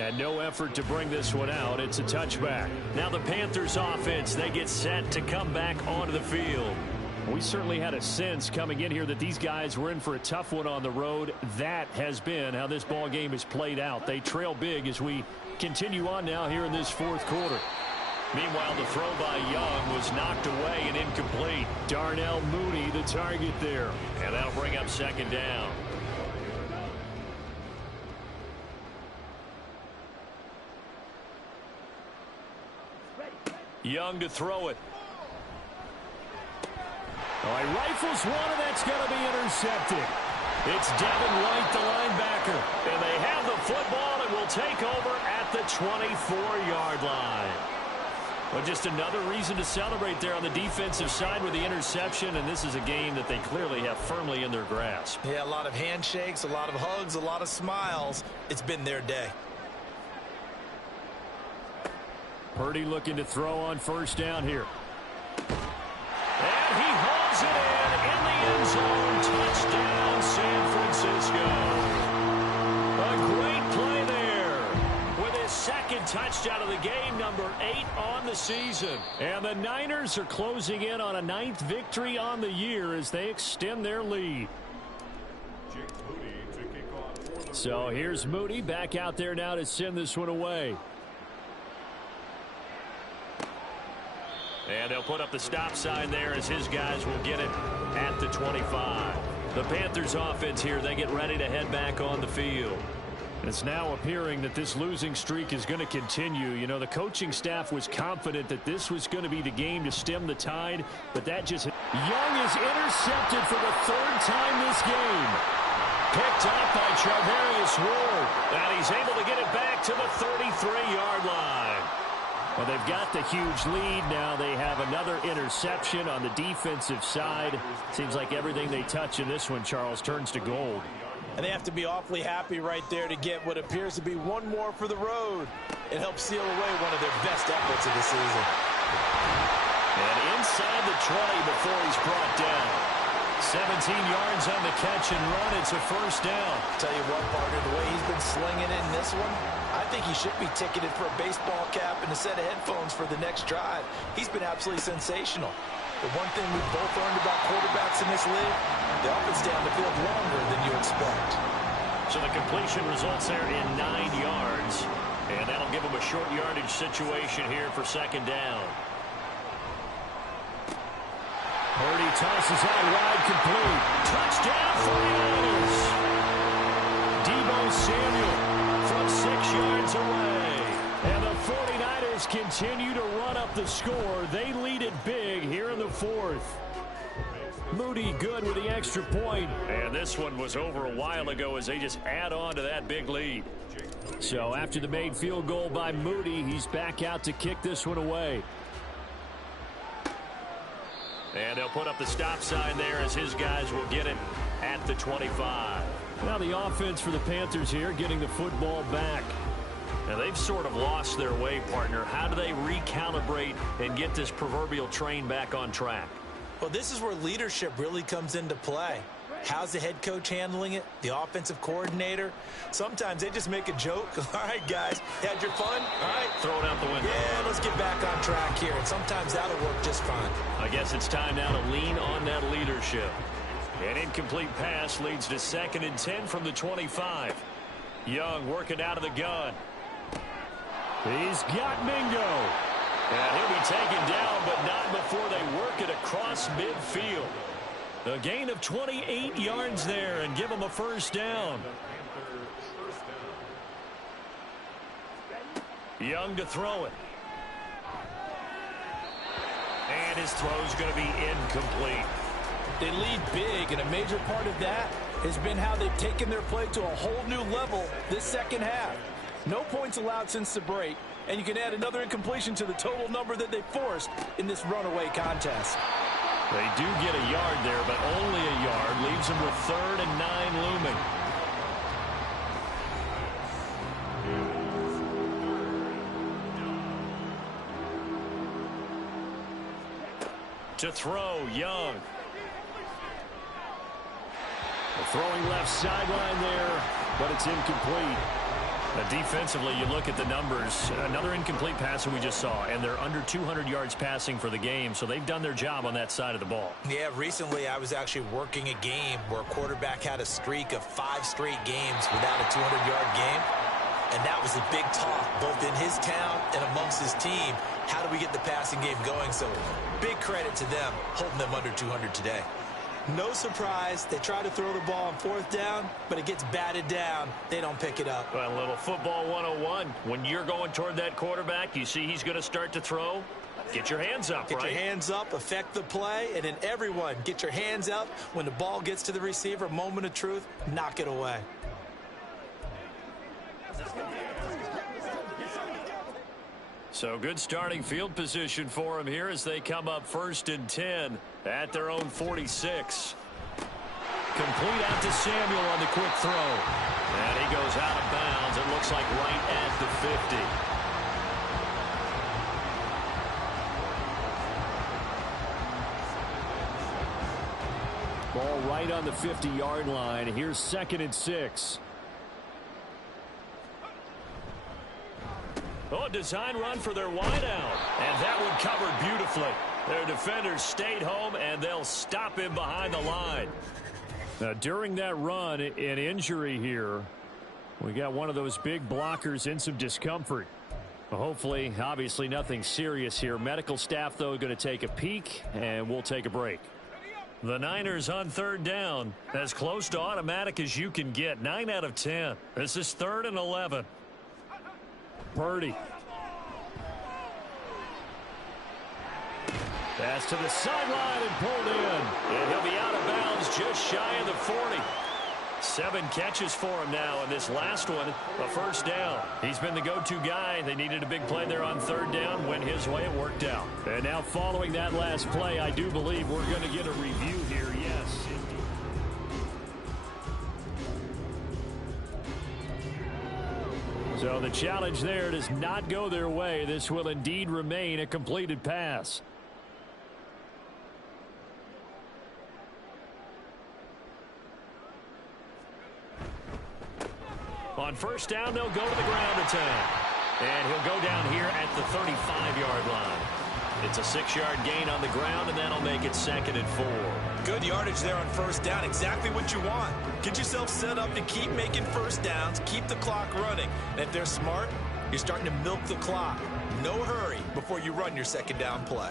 And no effort to bring this one out. It's a touchback. Now the Panthers offense, they get set to come back onto the field. We certainly had a sense coming in here that these guys were in for a tough one on the road. That has been how this ball game has played out. They trail big as we continue on now here in this 4th quarter. Meanwhile, the throw by Young was knocked away and incomplete. Darnell Mooney, the target there. And that'll bring up second down. Young to throw it. Oh, he rifles one, and that's going to be intercepted. It's Devin White, the linebacker. And they have the football and will take over at the 24-yard line. Well, just another reason to celebrate there on the defensive side with the interception, and this is a game that they clearly have firmly in their grasp. Yeah, a lot of handshakes, a lot of hugs, a lot of smiles. It's been their day. Purdy looking to throw on first down here. And he hauls it in the end zone. Touchdown, San Francisco. A great play there with his second touchdown of the game, number 8 on the season. And the Niners are closing in on a 9th victory on the year as they extend their lead. So here's Mooney back out there now to send this one away. And they'll put up the stop sign there as his guys will get it at the 25. The Panthers offense here, they get ready to head back on the field. It's now appearing that this losing streak is going to continue. You know, the coaching staff was confident that this was going to be the game to stem the tide, but that just... Young is intercepted for the 3rd time this game. Picked up by Charvarius Ward. And he's able to get it back to the 33-yard line. Well, they've got the huge lead. Now they have another interception on the defensive side. Seems like everything they touch in this one, Charles, turns to gold. And they have to be awfully happy right there to get what appears to be one more for the road. It helps seal away one of their best efforts of the season. And inside the 20 before he's brought down. 17 yards on the catch and run. It's a first down. Tell you what, partner, the way he's been slinging it in this one, I think he should be ticketed for a baseball cap and a set of headphones for the next drive. He's been absolutely sensational. The one thing we've both learned about quarterbacks in this league, they often stay on the field longer than you expect. So the completion results there in 9 yards. And that'll give him a short yardage situation here for second down. Purdy tosses out wide, complete. Touchdown 49ers. Deebo Samuel from 6 yards away. And the 49ers continue to run up the score. They lead it big here in the 4th. Moody good with the extra point. And this one was over a while ago as they just add on to that big lead. So after the made field goal by Moody, he's back out to kick this one away. And they'll put up the stop sign there as his guys will get it at the 25. Now the offense for the Panthers here getting the football back. Now they've sort of lost their way, partner. How do they recalibrate and get this proverbial train back on track? Well, this is where leadership really comes into play. How's the head coach handling it? The offensive coordinator? Sometimes they just make a joke. All right, guys, had your fun? All right. Throw it out the window. Yeah, let's get back on track here. And sometimes that'll work just fine. I guess it's time now to lean on that leadership. An incomplete pass leads to 2nd and 10 from the 25. Young working out of the gun. He's got Mingo. And he'll be taken down, but not before they work it across midfield. A gain of 28 yards there and give him a first down. Young to throw it. And his throw's going to be incomplete. They lead big, and a major part of that has been how they've taken their play to a whole new level this second half. No points allowed since the break, and you can add another incompletion to the total number that they forced in this runaway contest. They do get a yard there, but only a yard. Leaves them with 3rd and 9 looming. To throw, Young. The throwing left sideline there, but it's incomplete. Defensively, you look at the numbers. Another incomplete pass that we just saw, and they're under 200 yards passing for the game, so they've done their job on that side of the ball. Yeah, recently I was actually working a game where a quarterback had a streak of 5 straight games without a 200-yard game. And that was a big talk, both in his town and amongst his team. How do we get the passing game going? So big credit to them, holding them under 200 today. No surprise, they try to throw the ball on 4th down, but it gets batted down. They don't pick it up. Well, a little football 101. When you're going toward that quarterback, you see he's going to start to throw. Get your hands up, Get your hands up, affect the play, and then everyone get your hands up. When the ball gets to the receiver, moment of truth, knock it away. So good starting field position for him here as they come up 1st and 10 at their own 46. Complete out to Samuel on the quick throw. And he goes out of bounds. It looks like right at the 50. Ball right on the 50-yard line. Here's 2nd and 6. Oh, design run for their wideout. And that one covered beautifully. Their defenders stayed home, and they'll stop him behind the line. Now, during that run, an injury here. We got one of those big blockers in some discomfort. Hopefully, obviously, nothing serious here. Medical staff, though, going to take a peek, and we'll take a break. The Niners on 3rd down. As close to automatic as you can get. 9 out of 10. This is 3rd and 11. Purdy. Pass to the sideline and pulled in. And he'll be out of bounds just shy of the 40. 7 catches for him now, and this last one, a 1st down. He's been the go-to guy. They needed a big play there on 3rd down. Went his way. It worked out. And now following that last play, I do believe we're going to get a review here. Yes. So the challenge there does not go their way. This will indeed remain a completed pass. On 1st down, they'll go to the ground attack. And he'll go down here at the 35-yard line. It's a 6-yard gain on the ground, and that'll make it 2nd and 4. Good yardage there on 1st down. Exactly what you want. Get yourself set up to keep making 1st downs, keep the clock running. And if they're smart, you're starting to milk the clock. No hurry before you run your 2nd down play.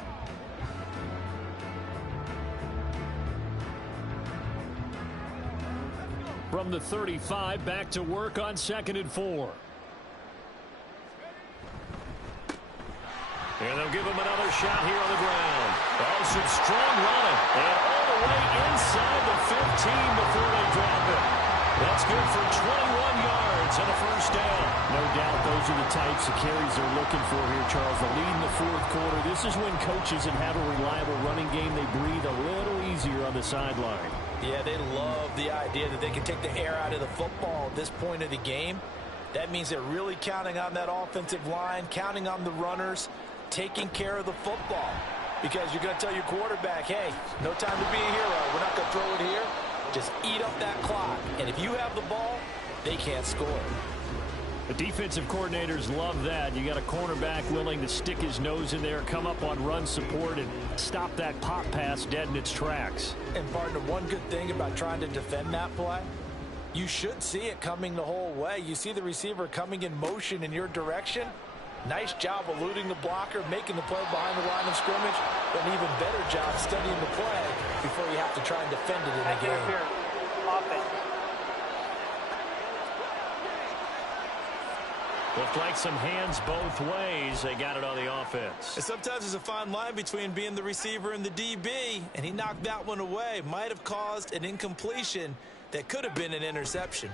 From the 35, back to work on 2nd and 4. And they'll give him another shot here on the ground. Oh, some strong running. And all the way inside the 15 before they drop it. That's good for 21 yards and a 1st down. No doubt those are the types of carries they're looking for here, Charles. The lead in the 4th quarter. This is when coaches that have a reliable running game, they breathe a little easier on the sideline. Yeah, they love the idea that they can take the air out of the football at this point of the game. That means they're really counting on that offensive line, counting on the runners, taking care of the football. Because you're going to tell your quarterback, hey, no time to be a hero. We're not going to throw it here. Just eat up that clock. And if you have the ball, they can't score. The defensive coordinators love that. You got a cornerback willing to stick his nose in there, come up on run support, and stop that pop pass dead in its tracks. And partner, one good thing about trying to defend that play, you should see it coming the whole way. You see the receiver coming in motion in your direction. Nice job eluding the blocker, making the play behind the line of scrimmage. But an even better job studying the play before you have to try and defend it in the game. Offense. Looked like some hands both ways. They got it on the offense. And sometimes there's a fine line between being the receiver and the DB, and he knocked that one away. Might have caused an incompletion that could have been an interception.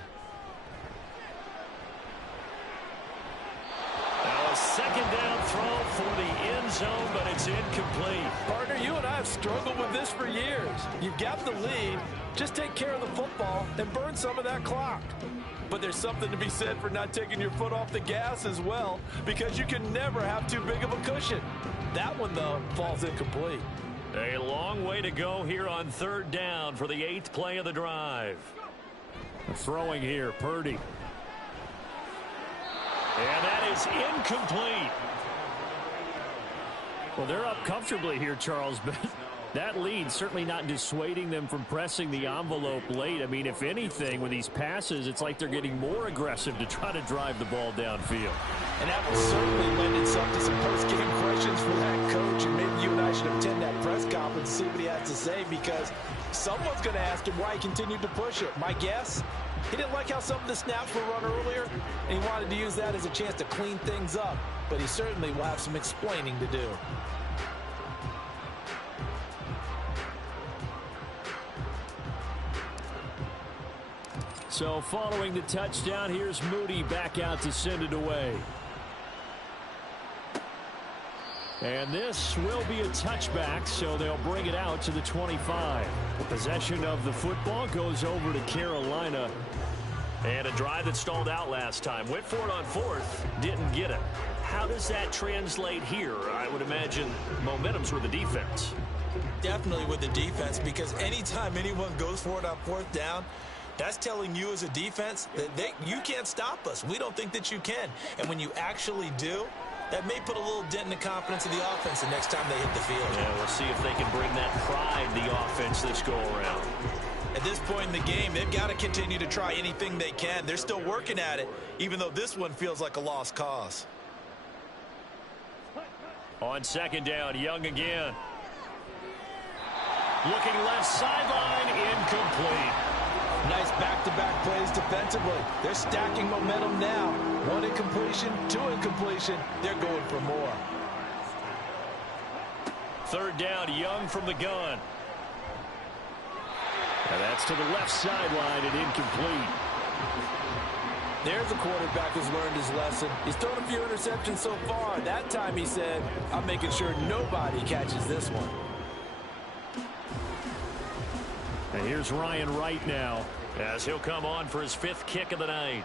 Now a 2nd down throw for the end zone, but it's incomplete. Partner, you and I have struggled with this for years. You've got the lead. Just take care of the football and burn some of that clock. But there's something to be said for not taking your foot off the gas as well, because you can never have too big of a cushion. That one, though, falls incomplete. A long way to go here on 3rd down for the 8th play of the drive. Throwing here, Purdy. And that is incomplete. Well, they're up comfortably here, Charles, but That lead certainly not dissuading them from pressing the envelope late. I mean, if anything, with these passes, it's like they're getting more aggressive to try to drive the ball downfield. And that will certainly lend itself to some post-game questions for that coach. And maybe you and I should attend that press conference and see what he has to say, because someone's going to ask him why he continued to push it. My guess, he didn't like how some of the snaps were run earlier, and he wanted to use that as a chance to clean things up. But he certainly will have some explaining to do. So following the touchdown, here's Moody back out to send it away. And this will be a touchback, so they'll bring it out to the 25. The possession of the football goes over to Carolina. And a drive that stalled out last time. Went for it on fourth, didn't get it. How does that translate here? I would imagine momentum's with the defense. Definitely with the defense, because anytime anyone goes for it on fourth down, that's telling you as a defense that you can't stop us. We don't think that you can. And when you actually do, that may put a little dent in the confidence of the offense the next time they hit the field. Yeah, we'll see if they can bring that pride the offense this go-around. At this point in the game, they've got to continue to try anything they can. They're still working at it, even though this one feels like a lost cause. On second down, Young again. Looking left sideline, incomplete. Nice back-to-back plays defensively. They're stacking momentum now. One incompletion, two incompletion. They're going for more. Third down, Young from the gun. And that's to the left sideline and incomplete. There's a quarterback who's learned his lesson. He's thrown a few interceptions so far. That time he said, I'm making sure nobody catches this one. And here's Ryan Wright now, as he'll come on for his fifth kick of the night.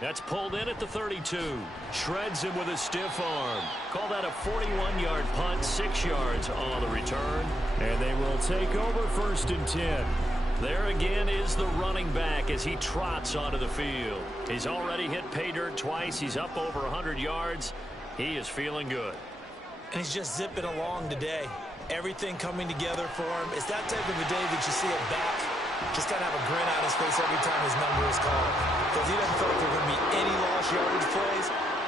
That's pulled in at the 32. Shreds him with a stiff arm. Call that a 41-yard punt, 6 yards on the return. And they will take over 1st and 10. There again is the running back as he trots onto the field. He's already hit pay dirt twice. He's up over 100 yards. He is feeling good. And he's just zipping along today. Everything coming together for him. It's that type of a day that you see it back. Just kind of have a grin on his face every time his number is called. Because he doesn't feel like there are going to be any lost yardage plays.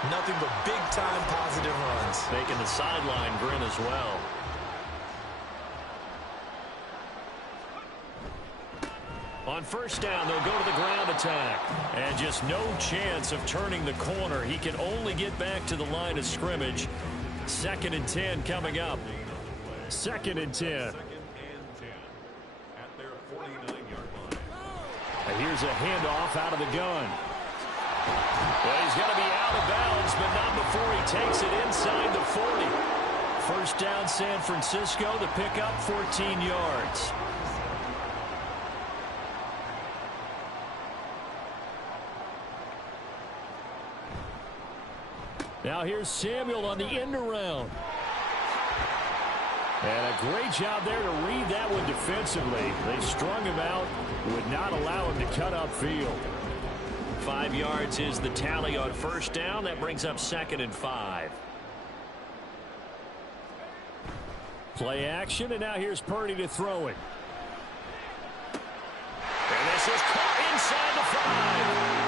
Nothing but big-time positive runs. Making the sideline grin as well. On first down, they'll go to the ground attack. And just no chance of turning the corner. He can only get back to the line of scrimmage. 2nd and 10 coming up. 2nd and 10. And here's a handoff out of the gun. Well, he's going to be out of bounds, but not before he takes it inside the 40. First down, San Francisco. The pickup, 14 yards. Now here's Samuel on the end around. And a great job there to read that one defensively. They strung him out, would not allow him to cut upfield. 5 yards is the tally on first down. That brings up 2nd and 5. Play action, and now here's Purdy to throw it. And this is caught inside the 5.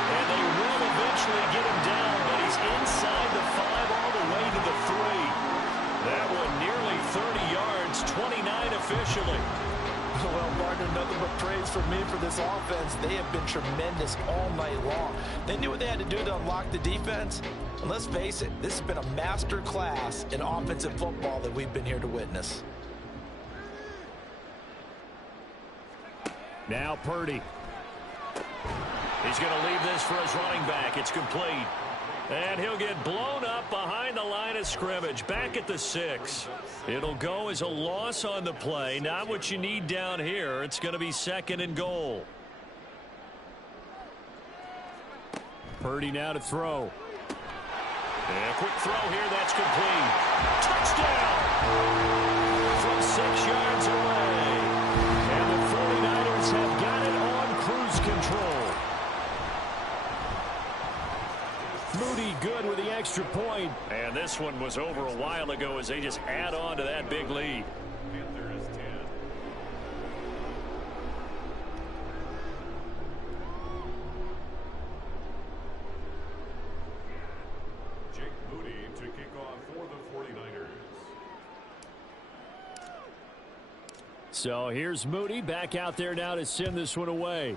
And they will eventually get him down, but he's inside the 5 all the way to the 3. That one nearly 30 yards, 29 officially. Well, partner, nothing but praise for me for this offense. They have been tremendous all night long. They knew what they had to do to unlock the defense. And let's face it, this has been a master class in offensive football that we've been here to witness. Now Purdy. He's going to leave this for his running back. It's complete. And he'll get blown up behind the line of scrimmage, back at the 6. It'll go as a loss on the play. Not what you need down here. It's going to be 2nd and goal. Purdy now to throw. And a quick throw here. That's complete. Touchdown! From 6 yards away. And the 49ers have got it on cruise control. Moody good with the extra point. And this one was over a while ago as they just add on to that big lead. Panthers 10. Jake Moody to kick off for the 49ers. So here's Moody back out there now to send this one away.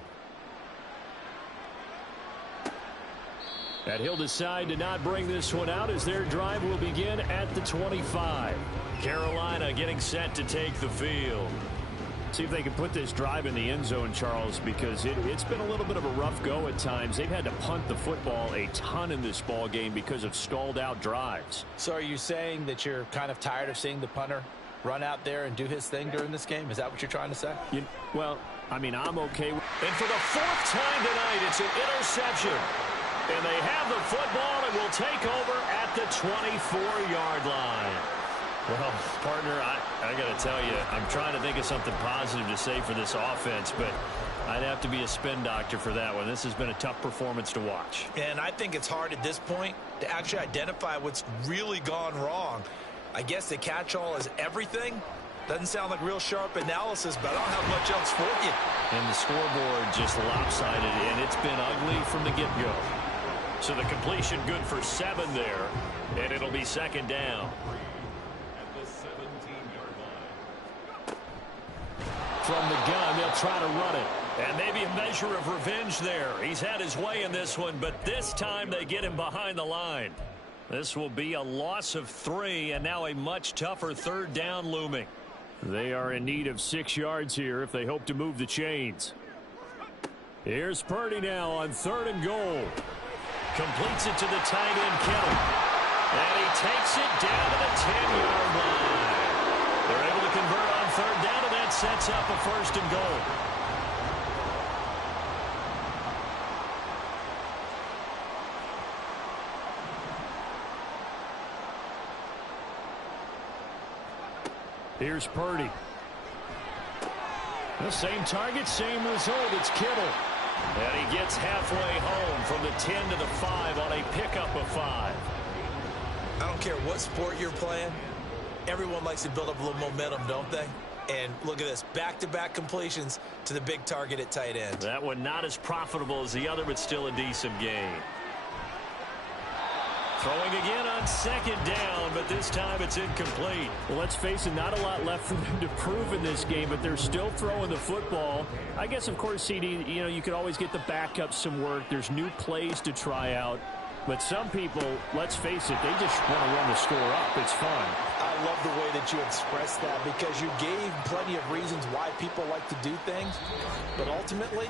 And he'll decide to not bring this one out as their drive will begin at the 25. Carolina getting set to take the field. See if they can put this drive in the end zone, Charles, because it's been a little bit of a rough go at times. They've had to punt the football a ton in this ball game because of stalled out drives. So are you saying that you're kind of tired of seeing the punter run out there and do his thing during this game? Is that what you're trying to say? Well, I mean, I'm okay. And for the fourth time tonight, it's an interception. And they have the football and will take over at the 24-yard line. Well, partner, I got to tell you, I'm trying to think of something positive to say for this offense, but I'd have to be a spin doctor for that one. This has been a tough performance to watch. And I think it's hard at this point to actually identify what's really gone wrong. I guess the catch-all is everything. Doesn't sound like real sharp analysis, but I don't have much else for you. And the scoreboard just lopsided, and it's been ugly from the get-go. So the completion good for 7 there, and it'll be second down. At the 17-yard line. From the gun, they'll try to run it. And maybe a measure of revenge there. He's had his way in this one, but this time they get him behind the line. This will be a loss of 3, and now a much tougher third down looming. They are in need of 6 yards here if they hope to move the chains. Here's Purdy now on 3rd and goal. Completes it to the tight end, Kittle. And he takes it down to the 10-yard line. They're able to convert on 3rd down, and that sets up a 1st and goal. Here's Purdy. The same target, same result. It's Kittle. And he gets halfway home from the 10 to the 5 on a pickup of 5. I don't care what sport you're playing. Everyone likes to build up a little momentum, don't they? And look at this, back-to-back completions to the big target at tight end. That one not as profitable as the other, but still a decent gain. Throwing again on 2nd down, but this time it's incomplete. Well, let's face it, not a lot left for them to prove in this game, but they're still throwing the football. I guess, of course, CD, you could always get the backup some work. There's new plays to try out. But some people, let's face it, they just want to run the score up. It's fun. I love the way that you expressed that because you gave plenty of reasons why people like to do things. But ultimately,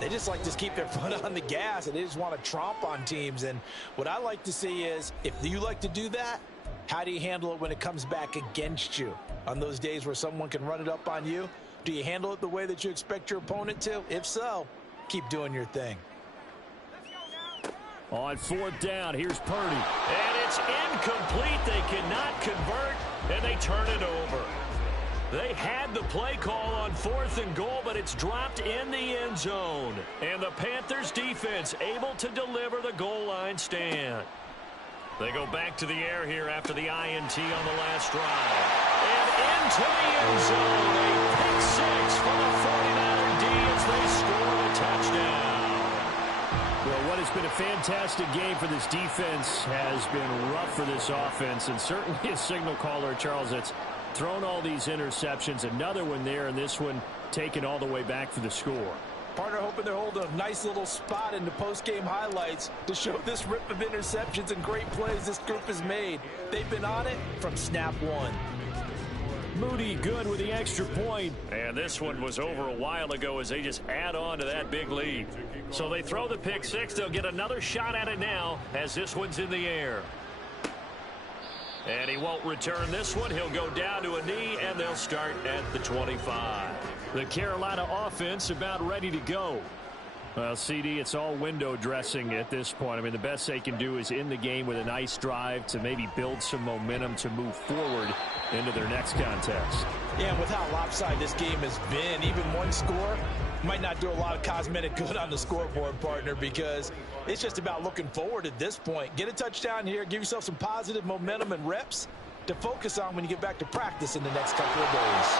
they just like to keep their foot on the gas, and they just want to tromp on teams. And what I like to see is, if you like to do that, how do you handle it when it comes back against you? On those days where someone can run it up on you, do you handle it the way that you expect your opponent to? If so, keep doing your thing. On 4th down, here's Purdy. And it's incomplete. They cannot convert, and they turn it over. They had the play call on 4th and goal, but it's dropped in the end zone. And the Panthers defense able to deliver the goal line stand. They go back to the air here after the INT on the last drive. And into the end zone. A pick 6 for the 49er D as they score the touchdown. Well, what has been a fantastic game for this defense has been rough for this offense, and certainly a signal caller, Charles, that's thrown all these interceptions. Another one there, and this one taken all the way back for the score. Partner hoping they're holding a nice little spot in the post-game highlights to show this rip of interceptions and great plays this group has made. They've been on it from snap 1. Moody good with the extra point. And this one was over a while ago as they just add on to that big lead. So they throw the pick 6. They'll get another shot at it now as this one's in the air. And he won't return this one. He'll go down to a knee, and they'll start at the 25. The Carolina offense about ready to go. Well, CD, it's all window dressing at this point. I mean, the best they can do is in the game with a nice drive to maybe build some momentum to move forward into their next contest. Yeah, and with how lopsided this game has been, even one score might not do a lot of cosmetic good on the scoreboard, partner, because It's just about looking forward at this point. Get a touchdown here, give yourself some positive momentum and reps to focus on when you get back to practice in the next couple of days.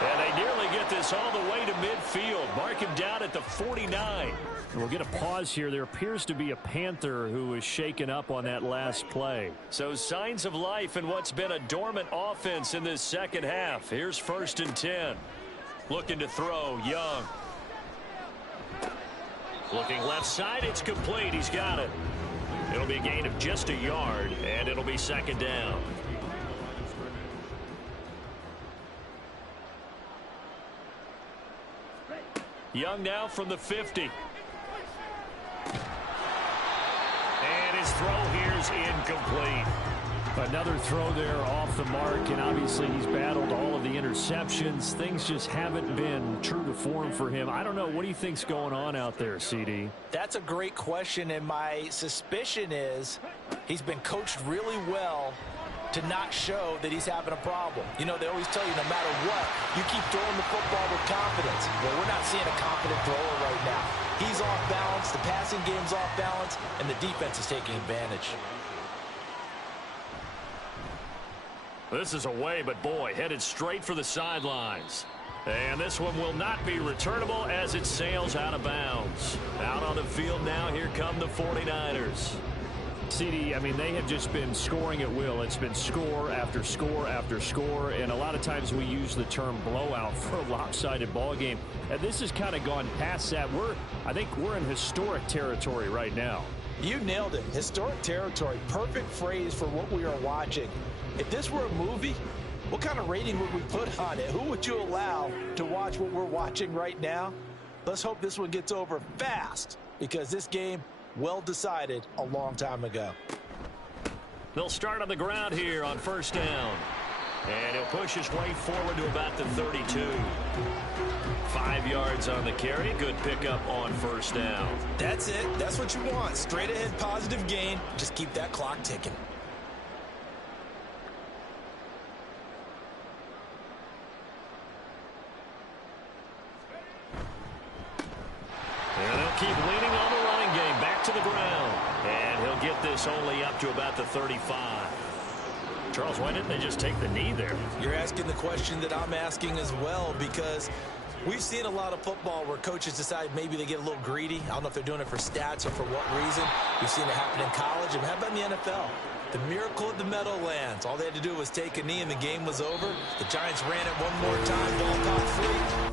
And they nearly get this all the way to midfield. Mark him down at the 49. And we'll get a pause here. There appears to be a Panther who was shaken up on that last play. So signs of life in what's been a dormant offense in this second half. Here's 1st and 10. Looking to throw, Young. Looking left side, it's complete. He's got it. It'll be a gain of just a yard, and it'll be 2nd down. Young now from the 50. And his throw here's incomplete. Another throw there off the mark, and obviously he's battled all of the interceptions. Things just haven't been true to form for him. I don't know. What do you think's going on out there, CD? That's a great question, and my suspicion is he's been coached really well to not show that he's having a problem. You know, they always tell you no matter what, you keep throwing the football with confidence. Well, we're not seeing a confident thrower right now. He's off balance, the passing game's off balance, and the defense is taking advantage. This is away, but boy, headed straight for the sidelines. And this one will not be returnable as it sails out of bounds. Out on the field now, here come the 49ers. CD, I mean, they have just been scoring at will. It's been score after score after score, and a lot of times we use the term blowout for a lopsided ball game. And this has kind of gone past that. I think we're in historic territory right now. You nailed it. Historic territory. Perfect phrase for what we are watching. If this were a movie, what kind of rating would we put on it? Who would you allow to watch what we're watching right now? Let's hope this one gets over fast, because this game, well decided a long time ago. They'll start on the ground here on 1st down. And he'll push his way forward to about the 32. 5 yards on the carry. Good pickup on 1st down. That's it. That's what you want. Straight ahead, positive gain. Just keep that clock ticking. And they'll keep leaning on the running game. Back to the ground. And he'll get this only up to about the 35. Charles, why didn't they just take the knee there? You're asking the question that I'm asking as well, because we've seen a lot of football where coaches decide maybe they get a little greedy. I don't know if they're doing it for stats or for what reason. We've seen it happen in college. And how about in the NFL? The miracle of the Meadowlands. All they had to do was take a knee and the game was over. The Giants ran it one more time. Ball caught free.